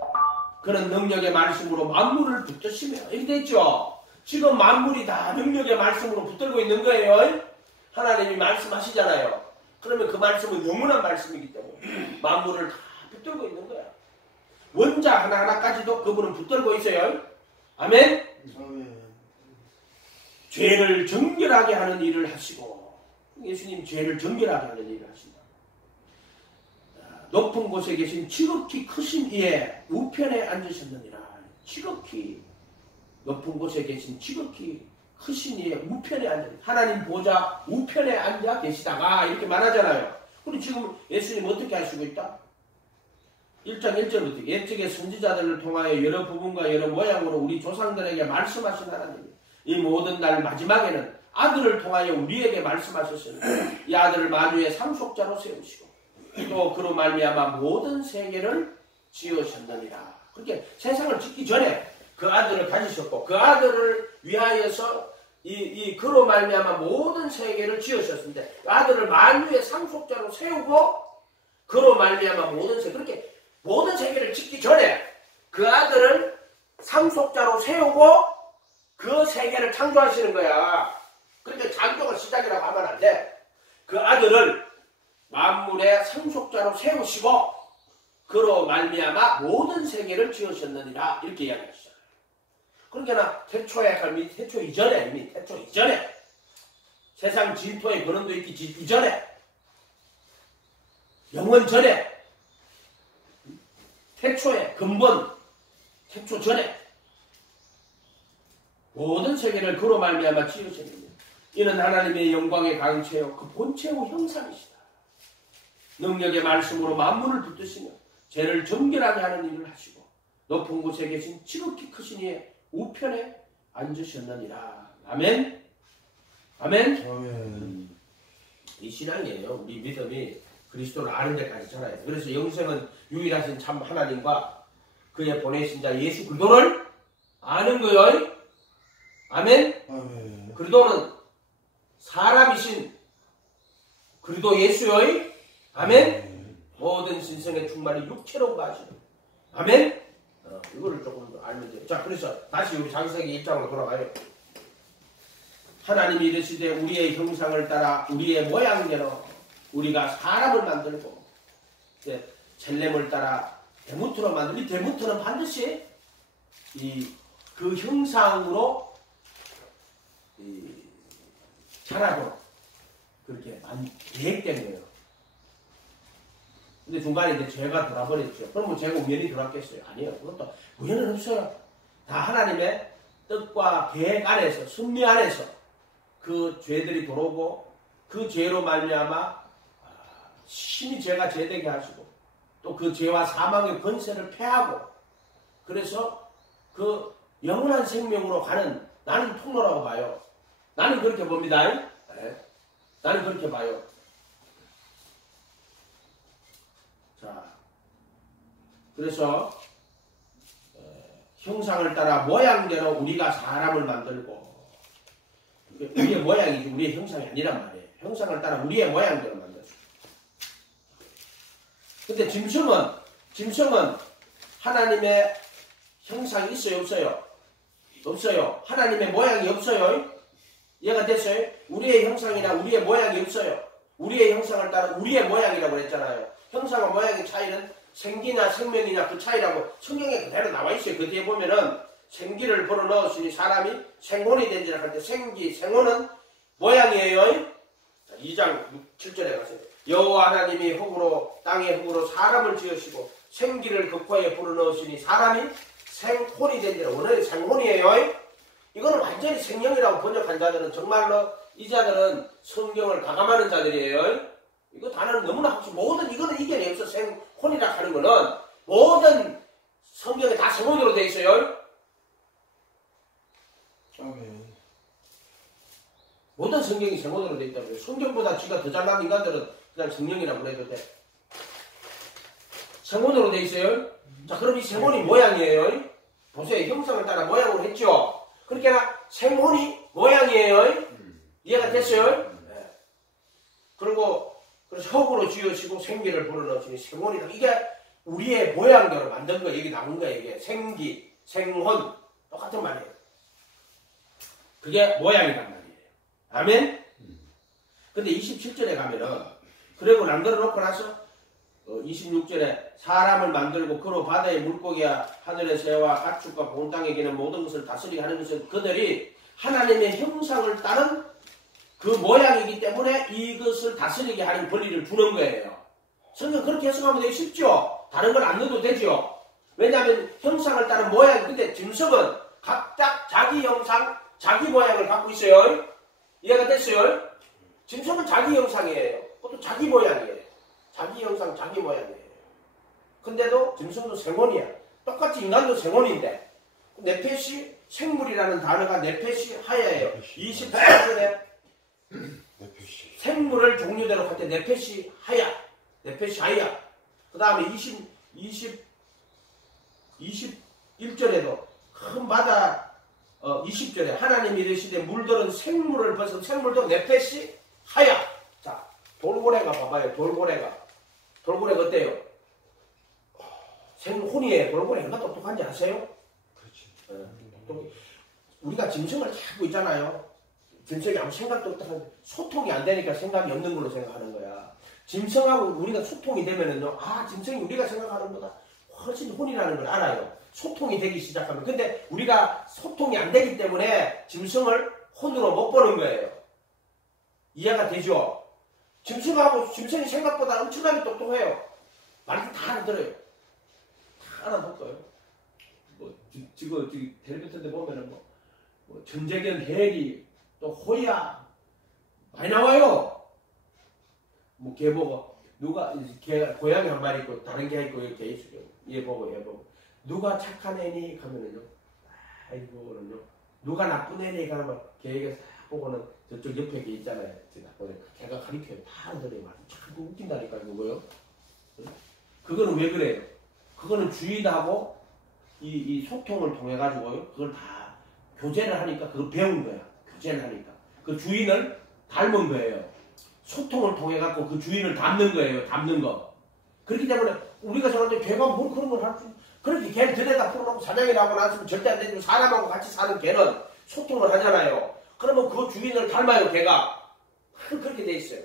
그는 능력의 말씀으로 만물을 붙드시며 이렇게 됐죠. 지금 만물이 다 능력의 말씀으로 붙들고 있는 거예요. 하나님이 말씀하시잖아요. 그러면 그 말씀은 영원한 말씀이기 때문에 만물을 다 붙들고 있는 거야. 원자 하나하나까지도 그분은 붙들고 있어요. 아멘? 죄를 정결하게 하는 일을 하시고, 예수님 죄를 정결하게 하는 일을 하신다. 높은 곳에 계신 지극히 크신 이의 우편에 앉으셨느니라. 지극히 높은 곳에 계신 지극히 크신 이의 우편에 앉아, 하나님 보좌 우편에 앉아 계시다가 이렇게 말하잖아요. 그리고 지금 예수님 어떻게 하시고 있다? 1장 1절부터 옛적의 선지자들을 통하여 여러 부분과 여러 모양으로 우리 조상들에게 말씀하신 하나님, 이 모든 날 마지막에는 아들을 통하여 우리에게 말씀하셨으니 이 아들을 만유의 상속자로 세우시고 또 그로 말미암아 모든 세계를 지으셨느니라. 그렇게 세상을 짓기 전에 그 아들을 가지셨고 그 아들을 위하여서 이 그로 말미암아 모든 세계를 지으셨는데 그 아들을 만유의 상속자로 세우고 그로 말미암아 모든 세계, 그렇게 모든 세계를 짓기 전에 그 아들을 상속자로 세우고 그 세계를 창조하시는 거야. 그러니까 창조가 시작이라고 하면 안 돼. 그 아들을 만물의 상속자로 세우시고 그로 말미암아 모든 세계를 지으셨느니라 이렇게 이야기하시잖아요. 그러니까 태초 이전에 이미 태초 이전에 세상 진토의 근원도 있기 이전에 영원 전에 태초의 근본 태초 전에 모든 세계를 그로 말미암아 지으셨느니라. 이는 하나님의 영광의 강체요 그 본체의 형상이시다. 능력의 말씀으로 만물을 붙드시며 죄를 정결하게 하는 일을 하시고 높은 곳에 계신 지극히 크신 이의 우편에 앉으셨느니라. 아멘. 아멘. 아멘. 이 신앙이에요. 우리 믿음이 그리스도를 아는 데까지 전해요. 그래서 영생은 유일하신 참 하나님과 그의 보내신 자 예수 그리스도를 아는 거예요. 아멘. 아멘. 그리스도는 사람이신 그리스도 예수의 아멘. 모든 신성의 충만이 육체로 가시는 아멘. 이거를 조금 더 알면 돼요. 자, 그래서 다시 우리 창세기 1장으로 돌아가요. 하나님이 이르시되 우리의 형상을 따라 우리의 모양대로 우리가 사람을 만들고 셀렘을 따라 대무트로 만들고 이 대무트는 반드시 그 형상으로 자라도록 그렇게 계획된 거예요. 근데 중간에 이제 죄가 돌아버렸죠. 그럼 뭐 죄가 우연히 돌았겠어요? 아니에요. 그것도 우연은 없어요. 다 하나님의 뜻과 계획 안에서, 섭리 안에서 그 죄들이 들어오고 그 죄로 말미암아 심히 죄가 죄되게 하시고 또 그 죄와 사망의 권세를 패하고 그래서 그 영원한 생명으로 가는 나는 통로라고 봐요. 나는 그렇게 봅니다. 네. 나는 그렇게 봐요. 자, 그래서 형상을 따라 모양대로 우리가 사람을 만들고 우리의 모양이지 우리의 형상이 아니란 말이에요. 형상을 따라 우리의 모양대로 만들었어요. 근데 짐승은 하나님의 형상이 있어요? 없어요? 없어요. 하나님의 모양이 없어요. 이해가 됐어요? 우리의 형상이나 우리의 모양이 없어요. 우리의 형상을 따라 우리의 모양이라고 했잖아요. 형상과 모양의 차이는 생기나 생명이나 그 차이라고 성경에 그대로 나와 있어요. 그 뒤에 보면은 생기를 불어넣으시니 사람이 생혼이 된지라 할 때 생기, 생혼은 모양이에요. 2장 7절에 가세요. 여호와 하나님이 흙으로 땅의 흙으로 사람을 지으시고 생기를 그 코에 불어넣으시니 사람이 생혼이 된지라. 원래 생혼이에요. 이거는 완전히 생명이라고 번역한 자들은 정말로 이 자들은 성경을 가감하는 자들이에요. 이거 단어는 너무나 확실히 모든 이거는 이견이 없어. 생혼이라 하는 거는 모든 성경에 다 생혼으로 되어 있어요. 모든 성경이 생혼으로 되어 있다고요. 성경보다 지가 더 잘난 인간들은 그냥 성령이라고 그래도 돼. 생혼으로 되어 있어요. 자, 그럼 이 생혼이 모양이에요. 보세요. 형상을 따라 모양으로 했죠. 그러니까 생혼이 모양이에요. 이해가 됐어요? 네. 그리고 그래서 흙으로 지으시고 생기를 불어넣으시니 생혼이다. 이게 우리의 모양대로 만든 거예요. 이게 나온 거예요. 이게 생기, 생혼 똑같은 말이에요. 그게 모양이란 말이에요. 아멘? 근데 27절에 가면은 그리고 남들어 놓고 나서 26절에 사람을 만들고 그로 바다의 물고기와 하늘의 새와 가축과 본 땅에 기는 모든 것을 다스리게 하는 것은 그들이 하나님의 형상을 따른 그 모양이기 때문에 이것을 다스리게 하는 권리를 주는 거예요. 성경 그렇게 해석하면 되게 쉽죠. 다른 걸 안 넣어도 되죠. 왜냐하면 형상을 따른 모양. 근데 짐승은 각각 자기 형상, 자기 모양을 갖고 있어요. 이해가 됐어요? 짐승은 자기 형상이에요. 그것도 자기 모양이에요. 자기 형상, 자기 모양이에요. 근데도 짐승도 생원이야. 똑같이 인간도 생원인데 네펫이 생물이라는 단어가 네펫이 하야예요. 24절에 생물을 종류대로 할 때 네펫이 하야. 네펫이 하야. 그 다음에 21절에도 큰 바다 20절에 하나님이 이르시되 물들은 생물을 벗은 생물도 네펫이 하야. 자, 돌고래가 봐봐요. 돌고래가 어때요? 생혼이에요. 돌고래 얼마나 똑똑한지 아세요? 그렇지. 우리가 짐승을 자꾸 있잖아요. 짐승이 아무 생각도 없다는데 소통이 안 되니까 생각이 없는 걸로 생각하는 거야. 짐승하고 우리가 소통이 되면은요, 아, 짐승이 우리가 생각하는 것보다 훨씬 혼이라는 걸 알아요. 소통이 되기 시작하면. 근데 우리가 소통이 안 되기 때문에 짐승을 혼으로 못 보는 거예요. 이해가 되죠? 짐승이 생각보다 엄청나게 똑똑해요. 말도 다 알아들어요. 다 알아듣고요. 지금 텔레비전에 보면은 전재견 해리 또 호야 많이 나와요. 개 보고 누가 고양이 한 마리 있고 다른 개 있고 개 있어요. 얘 보고 누가 착한 애니 하면은요. 아이고 그러면요. 누가 나쁜 애니 하면 걔가 보고는 저쪽 옆에 개 있잖아요. 걔가 가리켜요. 다 알아들어요. 참 웃긴다니까 그거요. 그거는 왜 그래요? 그거는 주인하고 이 소통을 통해 가지고요. 그걸 다 교제를 하니까 그걸 배운 거야. 교제를 하니까 그 주인을 닮은 거예요. 소통을 통해 갖고 그 주인을 닮는 거예요. 닮는 거. 그렇기 때문에 우리가 저런데 개가 뭘 그런 걸 할 수? 그렇게 개를 들여다 풀어놓고 사냥이라고 나왔으면 절대 안 되고 사람하고 같이 사는 개는 소통을 하잖아요. 그러면 그 주인을 닮아요. 개가 그렇게 돼 있어요.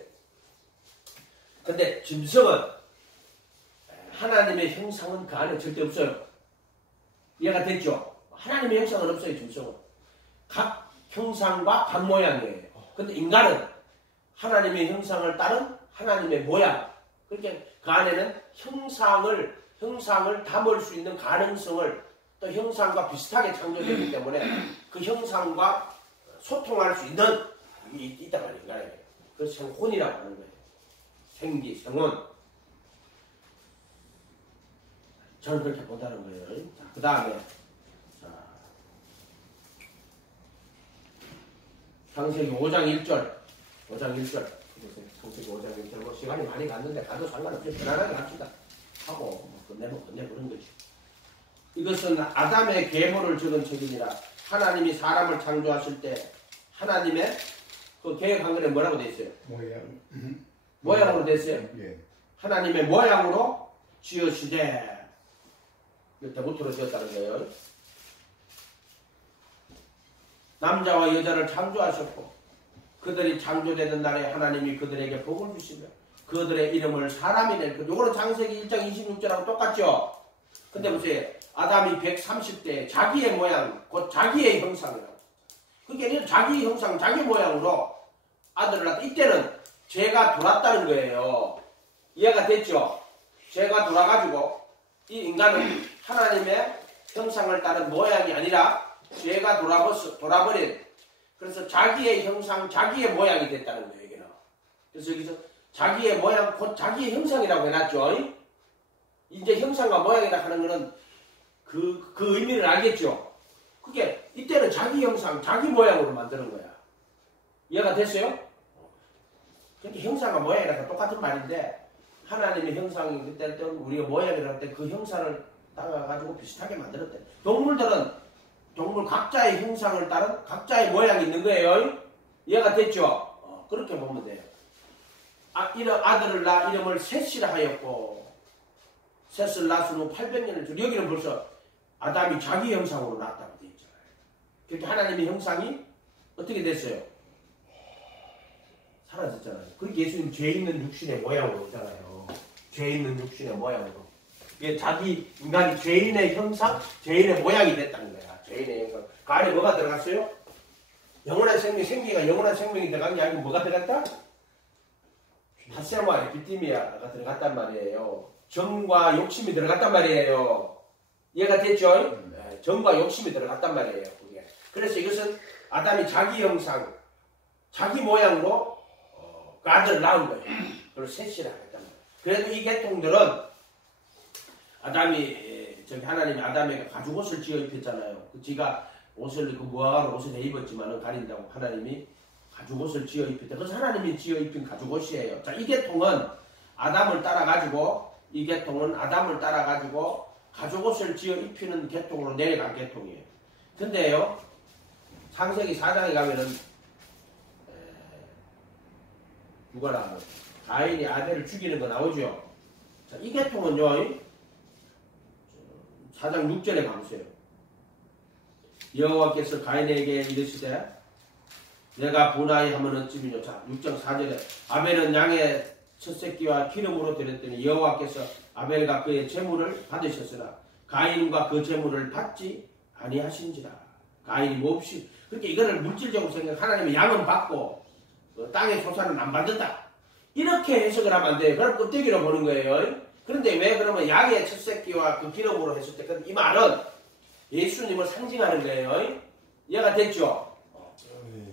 근데 짐승은 하나님의 형상은 그 안에 절대 없어요. 이해가 됐죠? 하나님의 형상은 없어요. 짐승은 각 형상과 각 모양이에요. 근데 인간은 하나님의 형상을 따른 하나님의 모양. 그렇게 그 안에는 형상을 담을 수 있는 가능성을 또 형상과 비슷하게 창조되기 때문에 그 형상과 소통할 수 있는 게 있단 말이에요. 인간에게. 그래서 생혼이라고 하는 거예요. 생기, 생혼. 저는 그렇게 본다는 거예요. 그 다음에 창세기 5장 1절. 창세기 5장 1절. 시간이 많이 갔는데 가도 상관없어요. 편안하게 합시다. 하고 끝내보는 거지. 이것은 아담의 계보를 적은 책이니라. 하나님이 사람을 창조하실 때 하나님의 그 계획한 거는 뭐라고 돼 있어요? 모양으로 돼 있어요. 예. 하나님의 모양으로 지으시되 때부터로 지었다는 거예요. 남자와 여자를 창조하셨고 그들이 창조되는 날에 하나님이 그들에게 복을 주시며 그들의 이름을 사람이 낼 것. 요거는 창세기 1장 26절하고 똑같죠? 근데 보세요. 아담이 130대 자기의 모양, 곧 자기의 형상이라고. 그러니까 자기 형상, 자기 모양으로 아들을 낳았다. 이때는 죄가 돌았다는 거예요. 이해가 됐죠? 죄가 돌아가지고 이 인간은 하나님의 형상을 따른 모양이 아니라 죄가 돌아버린 그래서 자기의 형상, 자기의 모양이 됐다는 거예요. 여기는. 그래서 여기서 자기의 모양, 곧 자기의 형상이라고 해놨죠. 이제 형상과 모양이라 하는 거는 그 의미를 알겠죠. 그게 이때는 자기 형상, 자기 모양으로 만드는 거야. 이해가 됐어요? 그러니까 형상과 모양이랑 똑같은 말인데 하나님의 형상이 그때는 우리가 모양이라 할 때 그 형상을 따라가지고 비슷하게 만들었대. 동물 각자의 형상을 따른 각자의 모양이 있는 거예요. 이해가 됐죠? 그렇게 보면 돼요. 아들을 낳아 이름을 셋이라 하였고 셋을 낳은 후 800년을 줄. 여기는 벌써 아담이 자기 형상으로 낳았다고 되어 있잖아요. 그렇게 하나님의 형상이 어떻게 됐어요? 사라졌잖아요. 그렇게 예수님 죄 있는 육신의 모양으로 오잖아요. 죄 있는 육신의 모양으로. 이게 자기 인간이 죄인의 형상, 죄인의 모양이 됐다는 거야. 죄인의 형상. 그 안에 뭐가 들어갔어요? 영원한 생명, 생기가 영원한 생명이 들어간 게 아니고 뭐가 들어갔다? 파세마 에피티미아가 들어갔단 말이에요. 정과 욕심이 들어갔단 말이에요. 이해가 됐죠? 네, 정과 욕심이 들어갔단 말이에요. 그게. 그래서 이것은 아담이 자기 형상, 자기 모양으로 그 아들을 낳은 거예요. 그리고 셋이라 했단 말이에요. 그래도 이 계통들은 아담이 하나님이 아담에게 가죽 옷을 지어 입혔잖아요. 지가 옷을 무화과로 옷을 입었지만은 가린다고 하나님이 가죽 옷을 지어 입혔다. 그래서 하나님이 지어 입힌 가죽 옷이에요. 자, 이 계통은 아담을 따라 가지고 가죽 옷을 지어 입히는 계통으로 내려간 계통이에요. 근데요, 창세기 4장에 가면은 누가 나와요? 가인이 아벨을 죽이는 거 나오죠. 자, 이 계통은요, 4장 6절에 가보세요. 여호와께서 가인에게 이르시되 내가 분하이 하면 어찌미뇨. 자, 6장 4절에 아벨은 양의 첫 새끼와 기름으로 드렸더니 여호와께서 아벨과 그의 제물을 받으셨으나 가인과 그 제물을 받지 아니하신지라. 가인이 몹시. 그러니까 이거를 물질적으로 생각, 하나님의 양은 받고 땅의 소산은 안 받는다. 이렇게 해석을 하면 안 돼요. 그럼 껍데기로 보는 거예요. 그런데 왜 그러면 양의 첫 새끼와 그 기름으로 했을 때 이 말은 예수님을 상징하는 거예요. 이해가 됐죠?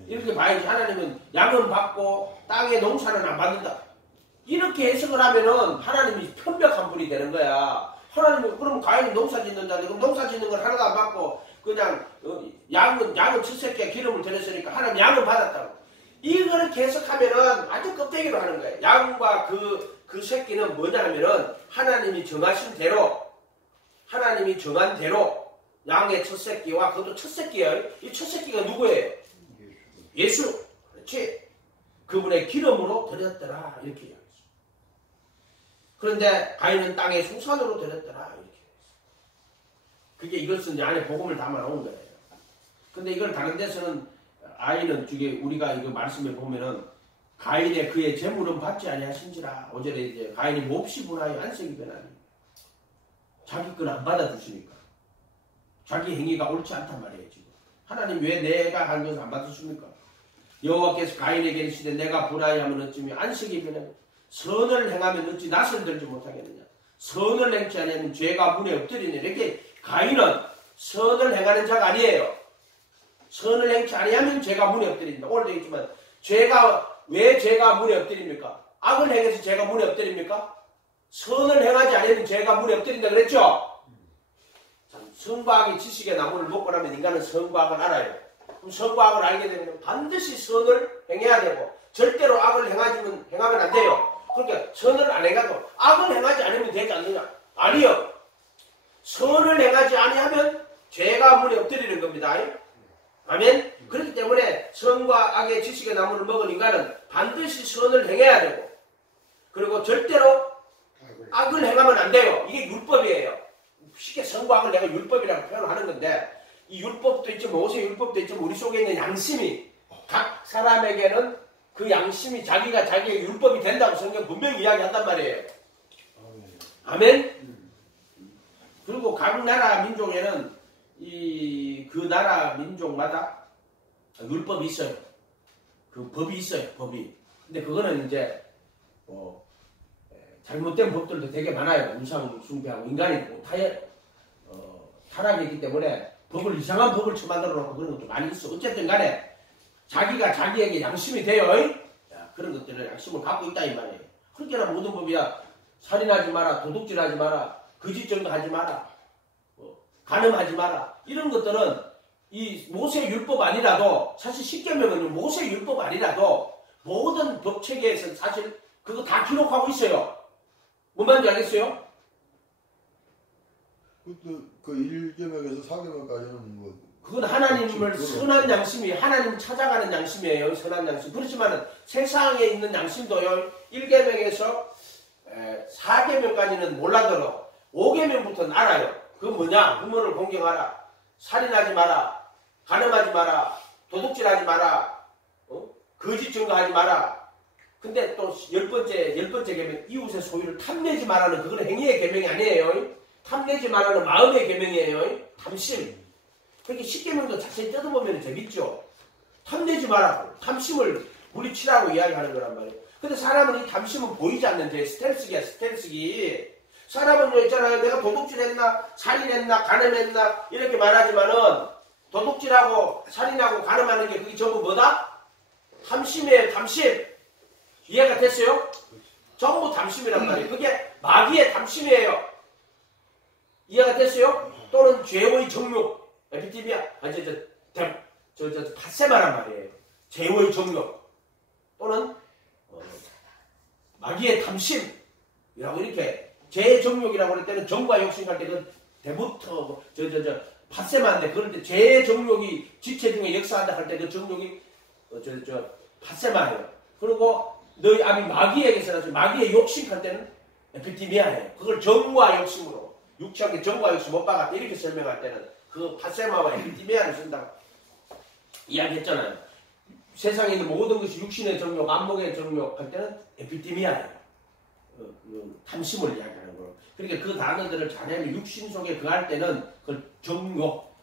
이렇게 봐야지. 하나님은 양은 받고 땅의 농사는 안 받는다. 이렇게 해석을 하면은 하나님이 편벽한 분이 되는 거야. 하나님은 그럼 가인이 농사 짓는다는데 그럼 농사 짓는 걸 하나도 안 받고 그냥 양은 첫 새끼에 기름을 드렸으니까 하나님 양은 받았다고. 이거를 계속하면은 아주 껍데기로 하는 거예요. 양과 그 새끼는 뭐냐 하면은 하나님이 정하신 대로, 하나님이 정한 대로 양의 첫 새끼와 그것도 첫 새끼예요. 이 첫 새끼가 누구예요? 예수. 그렇지. 그분의 기름으로 드렸더라. 이렇게 이야기했어요. 그런데 가인은 땅의 소산으로 드렸더라. 이렇게 했어요. 그게 이것은 이제 안에 복음을 담아 놓은 거예요. 근데 이걸 다른 데서는 아이는 저게 우리가 이거 말씀에 보면은 가인의 그의 재물은 받지 아니하신지라. 5절에 이제 가인이 몹시 분하여 안색이 변하니 자기 건 안 받아주시니까 자기 행위가 옳지 않단 말이에요. 지금 하나님 왜 내가 한 것을 안 받으십니까? 여호와께서 가인에게 이르시되 내가 분하여 하면 어찌며 안색이 변하니 선을 행하면 어찌 낯을 들지 못하겠느냐. 선을 행치 아니하면 죄가 문에 엎드리니. 이렇게 가인은 선을 행하는 자가 아니에요. 선을 행치 아니하면 죄가 문에 엎드린다. 오늘 되겠지만 왜 죄가 문에 엎드립니까? 악을 행해서 죄가 문에 엎드립니까? 선을 행하지 않으면 죄가 문에 엎드린다 그랬죠? 선과학의 지식의 나무를 먹고 나면 인간은 선과학을 알아요. 그럼 선과학을 알게 되면 반드시 선을 행해야 되고 절대로 악을 행하면 안 돼요. 그러니까 선을 안 행하고 악을 행하지 않으면 되지 않느냐? 아니요. 선을 행하지 아니하면 죄가 문에 엎드리는 겁니다. 아멘? 그렇기 때문에 선과 악의 지식의 나무를 먹은 인간은 반드시 선을 행해야 되고 그리고 절대로 악을 행하면 안 돼요. 이게 율법이에요. 쉽게 선과 악을 내가 율법이라고 표현하는 건데 이 율법도 있지만 모세의 율법도 있지만 우리 속에 있는 양심이 각 사람에게는 그 양심이 자기가 자기의 율법이 된다고 성경 분명히 이야기한단 말이에요. 아멘? 그리고 각 나라 민족에는 그 나라 민족마다 율법이 있어요. 그 법이 있어요. 법이. 근데 그거는 이제 잘못된 법들도 되게 많아요. 우상 숭배하고 인간이 타락했기 때문에 이상한 법을 만들어 놓고 그런 것도 많이 있어. 어쨌든 간에 자기가 자기에게 양심이 돼요. 그런 것들을 양심을 갖고 있다 이 말이에요. 그렇게나 모든 법이야. 살인하지 마라, 도둑질하지 마라, 거짓정도 하지 마라, 간음하지 마라. 이런 것들은 이 모세 율법 아니라도 사실 십계명은 모세 율법 아니라도 모든 법 체계에서 사실 그거 다 기록하고 있어요. 뭔 말인지 알겠어요? 그것도 그 1계명에서 4계명까지는 뭐 그건 하나님을 선한 양심이 하나님 찾아가는 양심이에요. 선한 양심. 그렇지만 세상에 있는 양심도요. 1계명에서 4계명까지는 몰라도 5계명부터는 알아요. 그건 뭐냐? 부모를 공경하라. 살인하지 마라. 간음하지 마라. 도둑질하지 마라. 거짓 증거하지 마라. 근데 또 열 번째 계명 이웃의 소유를 탐내지 말라는 그건 행위의 계명이 아니에요. 탐내지 말라는 마음의 계명이에요. 탐심. 그렇게 10계명도 자세히 뜯어보면 재밌죠. 탐내지 말라고 탐심을 물리치라고 이야기하는 거란 말이에요. 근데 사람은 이 탐심은 보이지 않는 제 스텔스기야 스텔스기. 사람은 있잖아요. 내가 도둑질했나 살인했나 간음했나 이렇게 말하지만은 도둑질하고 살인하고 간음하는 게 그게 전부 뭐다? 탐심이에요. 탐심. 이해가 됐어요? 전부 탐심이란 말이에요. 그게 마귀의 탐심이에요. 이해가 됐어요? 또는 죄의 정욕. 에피티미아. 파세마란 말이에요. 죄의 정욕. 또는 마귀의 탐심이라고 이렇게 죄의 정욕이라고 할 때는 정과 욕심할 때 그 대부터 파세마인데 그럴 때 죄의 정욕이 지체 중에 역사한다 할 때 그 정욕이 파세마예요. 그리고 너희 아비 마귀에게서는 마귀의 욕심할 때는 에피티미아예요. 그걸 정과 욕심으로 육체의 정과 욕심 못 박았다 이렇게 설명할 때는 그 파세마와 에피티미아를 쓴다고 이야기했잖아요. 세상에 있는 모든 것이 육신의 정욕, 안목의 정욕 할 때는 에피티미아예요. 탐심을 이야기하는 거. 그러니까 그 단어들을 자네의 육신 속에 거할 때는 그 정욕,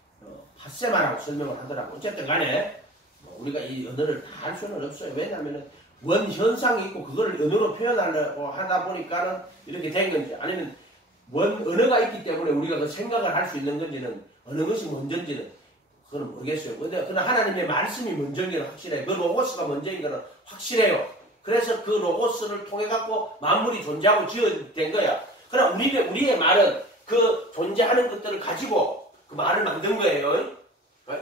파세마라고 설명을 하더라고. 어쨌든 간에 우리가 이 언어를 다 할 수는 없어요. 왜냐하면 원 현상이 있고 그걸 언어로 표현하려고 하다 보니까는 이렇게 된 건지 아니면 원 언어가 있기 때문에 우리가 그 생각을 할 수 있는 건지는 어느 것이 먼저인지는 그건 모르겠어요. 근데 하나님의 말씀이 먼저인 건 확실해요. 그 로고스가 먼저인 건 확실해요. 그래서 그 로고스를 통해 갖고 만물이 존재하고 지어진 거야. 그러나 우리의 말은 그 존재하는 것들을 가지고 그 말을 만든 거예요.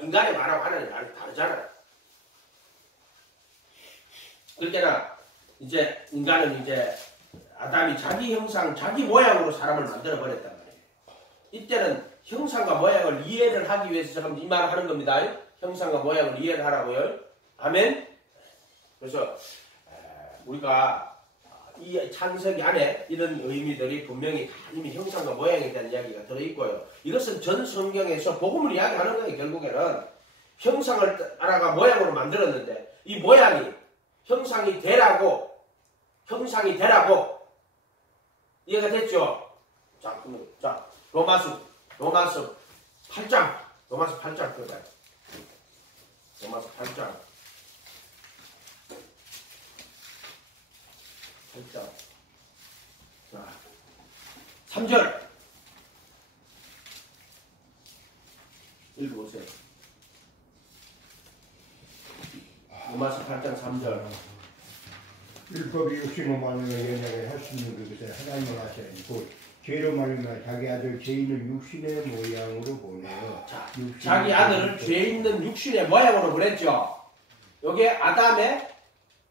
인간의 말하고 하나님의 말이 다르잖아요. 그러니까 이제 인간은 이제 아담이 자기 형상, 자기 모양으로 사람을 만들어 버렸단 말이에요. 이때는 형상과 모양을 이해를 하기 위해서 지금 이 말을 하는 겁니다. 형상과 모양을 이해를 하라고요. 아멘. 그래서 우리가 이 창세기 안에 이런 의미들이 분명히 이미 형상과 모양에 대한 이야기가 들어있고요. 이것은 전 성경에서 복음을 이야기하는 거예요. 결국에는 형상을 따라가 모양으로 만들었는데 이 모양이 형상이 되라고 이해가 됐죠? 자, 그러면 로마서 8장 그래. 로마서 8장 8장 자 3절 읽어보세요. 로마서 8장 3절 율법이 육신으로 말미암아 옛날에 할 수 있는 그것을 하나님을 하시니 곧 죄로 말미암아 자기 아들 죄 있는 육신의 모양으로 보내요. 자기 아들을 죄 있는 육신의 모양으로 보냈죠. 여기에 아담의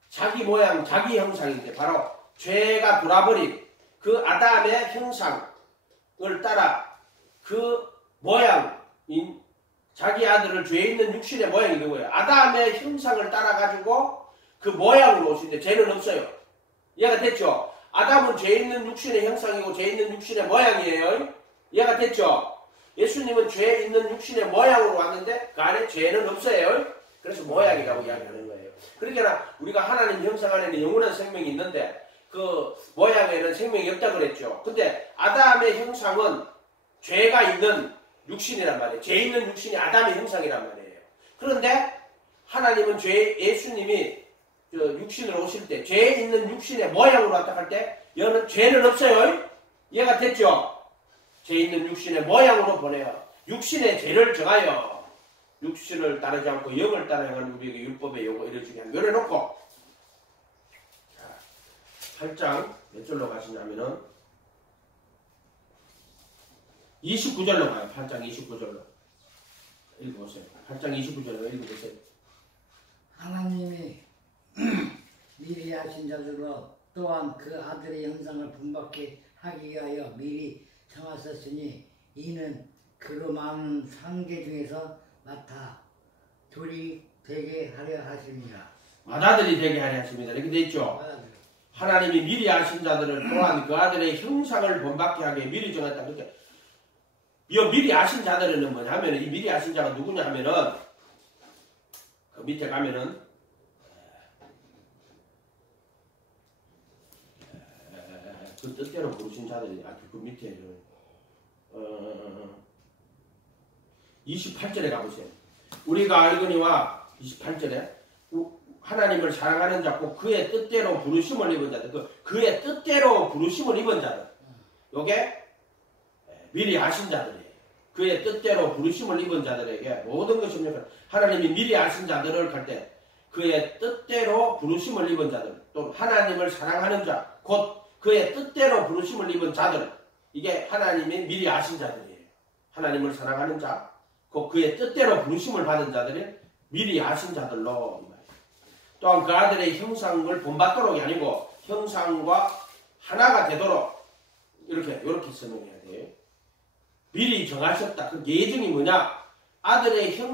자기 모양, 자기 형상인데 바로 죄가 돌아버린 그 아담의 형상을 따라 그 모양인 자기 아들을 죄 있는 육신의 모양이 누구예요? 아담의 형상을 따라가지고 그 모양으로 오시는데 죄는 없어요. 이해가 됐죠? 아담은 죄 있는 육신의 형상이고 죄 있는 육신의 모양이에요. 이해가 됐죠? 예수님은 죄 있는 육신의 모양으로 왔는데 그 안에 죄는 없어요. 그래서 모양이라고 이야기하는 거예요. 그러니까 우리가 하나님 형상 안에는 영원한 생명이 있는데 그 모양에는 생명이 없다고 그랬죠. 근데 아담의 형상은 죄가 있는 육신이란 말이에요. 죄 있는 육신이 아담의 형상이란 말이에요. 그런데 하나님은 예수님이 육신으로 오실 때 죄 있는 육신의 모양으로 왔다 할 때 여는 죄는 없어요. 이해가 됐죠? 죄 있는 육신의 모양으로 보내요. 육신의 죄를 정하여 육신을 따르지 않고 영을 따라 행하는 우리에게 율법의 요구 이래주게 요래놓고 8장 몇 절로 가시냐면은 29절로 가요. 8장 29절로 읽어보세요. 8장 29절로 읽어보세요. 하나님이 미리 하신 자들로 또한 그 아들의 형상을 본받게 하기 위하여 미리 정하셨으니 이는 그로 많은 상계 중에서 맡아 둘이 되게 하려 하십니다. 아들이 되게 하려 하십니다. 이렇게 돼 있죠. 하나님이 미리 하신 자들을 또한 그 아들의 형상을 본받게 하게 미리 정했다. 그렇게 이 미리 하신 자들은 뭐냐면 이 미리 하신 자가 누구냐 하면은 그 밑에 가면은 그 뜻대로 부르신 자들이 그 밑에 28절에 가보세요. 우리가 알거니와 28절에 하나님을 사랑하는 자 곧 그의 뜻대로 부르심을 입은 자들 그의 뜻대로 부르심을 입은 자들 요게 미리 아신 자들이에요. 그의 뜻대로 부르심을 입은 자들에게 모든 것이 합력하라. 하나님이 미리 아신 자들을 갈 때 그의 뜻대로 부르심을 입은 자들 또 하나님을 사랑하는 자 곧 그의 뜻대로 부르심을 입은 자들 이게 하나님이 미리 아신 자들이에요. 하나님을 사랑하는 자 곧 그의 뜻대로 부르심을 받은 자들이 미리 아신 자들로 또한 그 아들의 형상을 본받도록이 아니고 형상과 하나가 되도록 이렇게 설명해야 돼요. 미리 정하셨다. 그 예정이 뭐냐? 아들의 형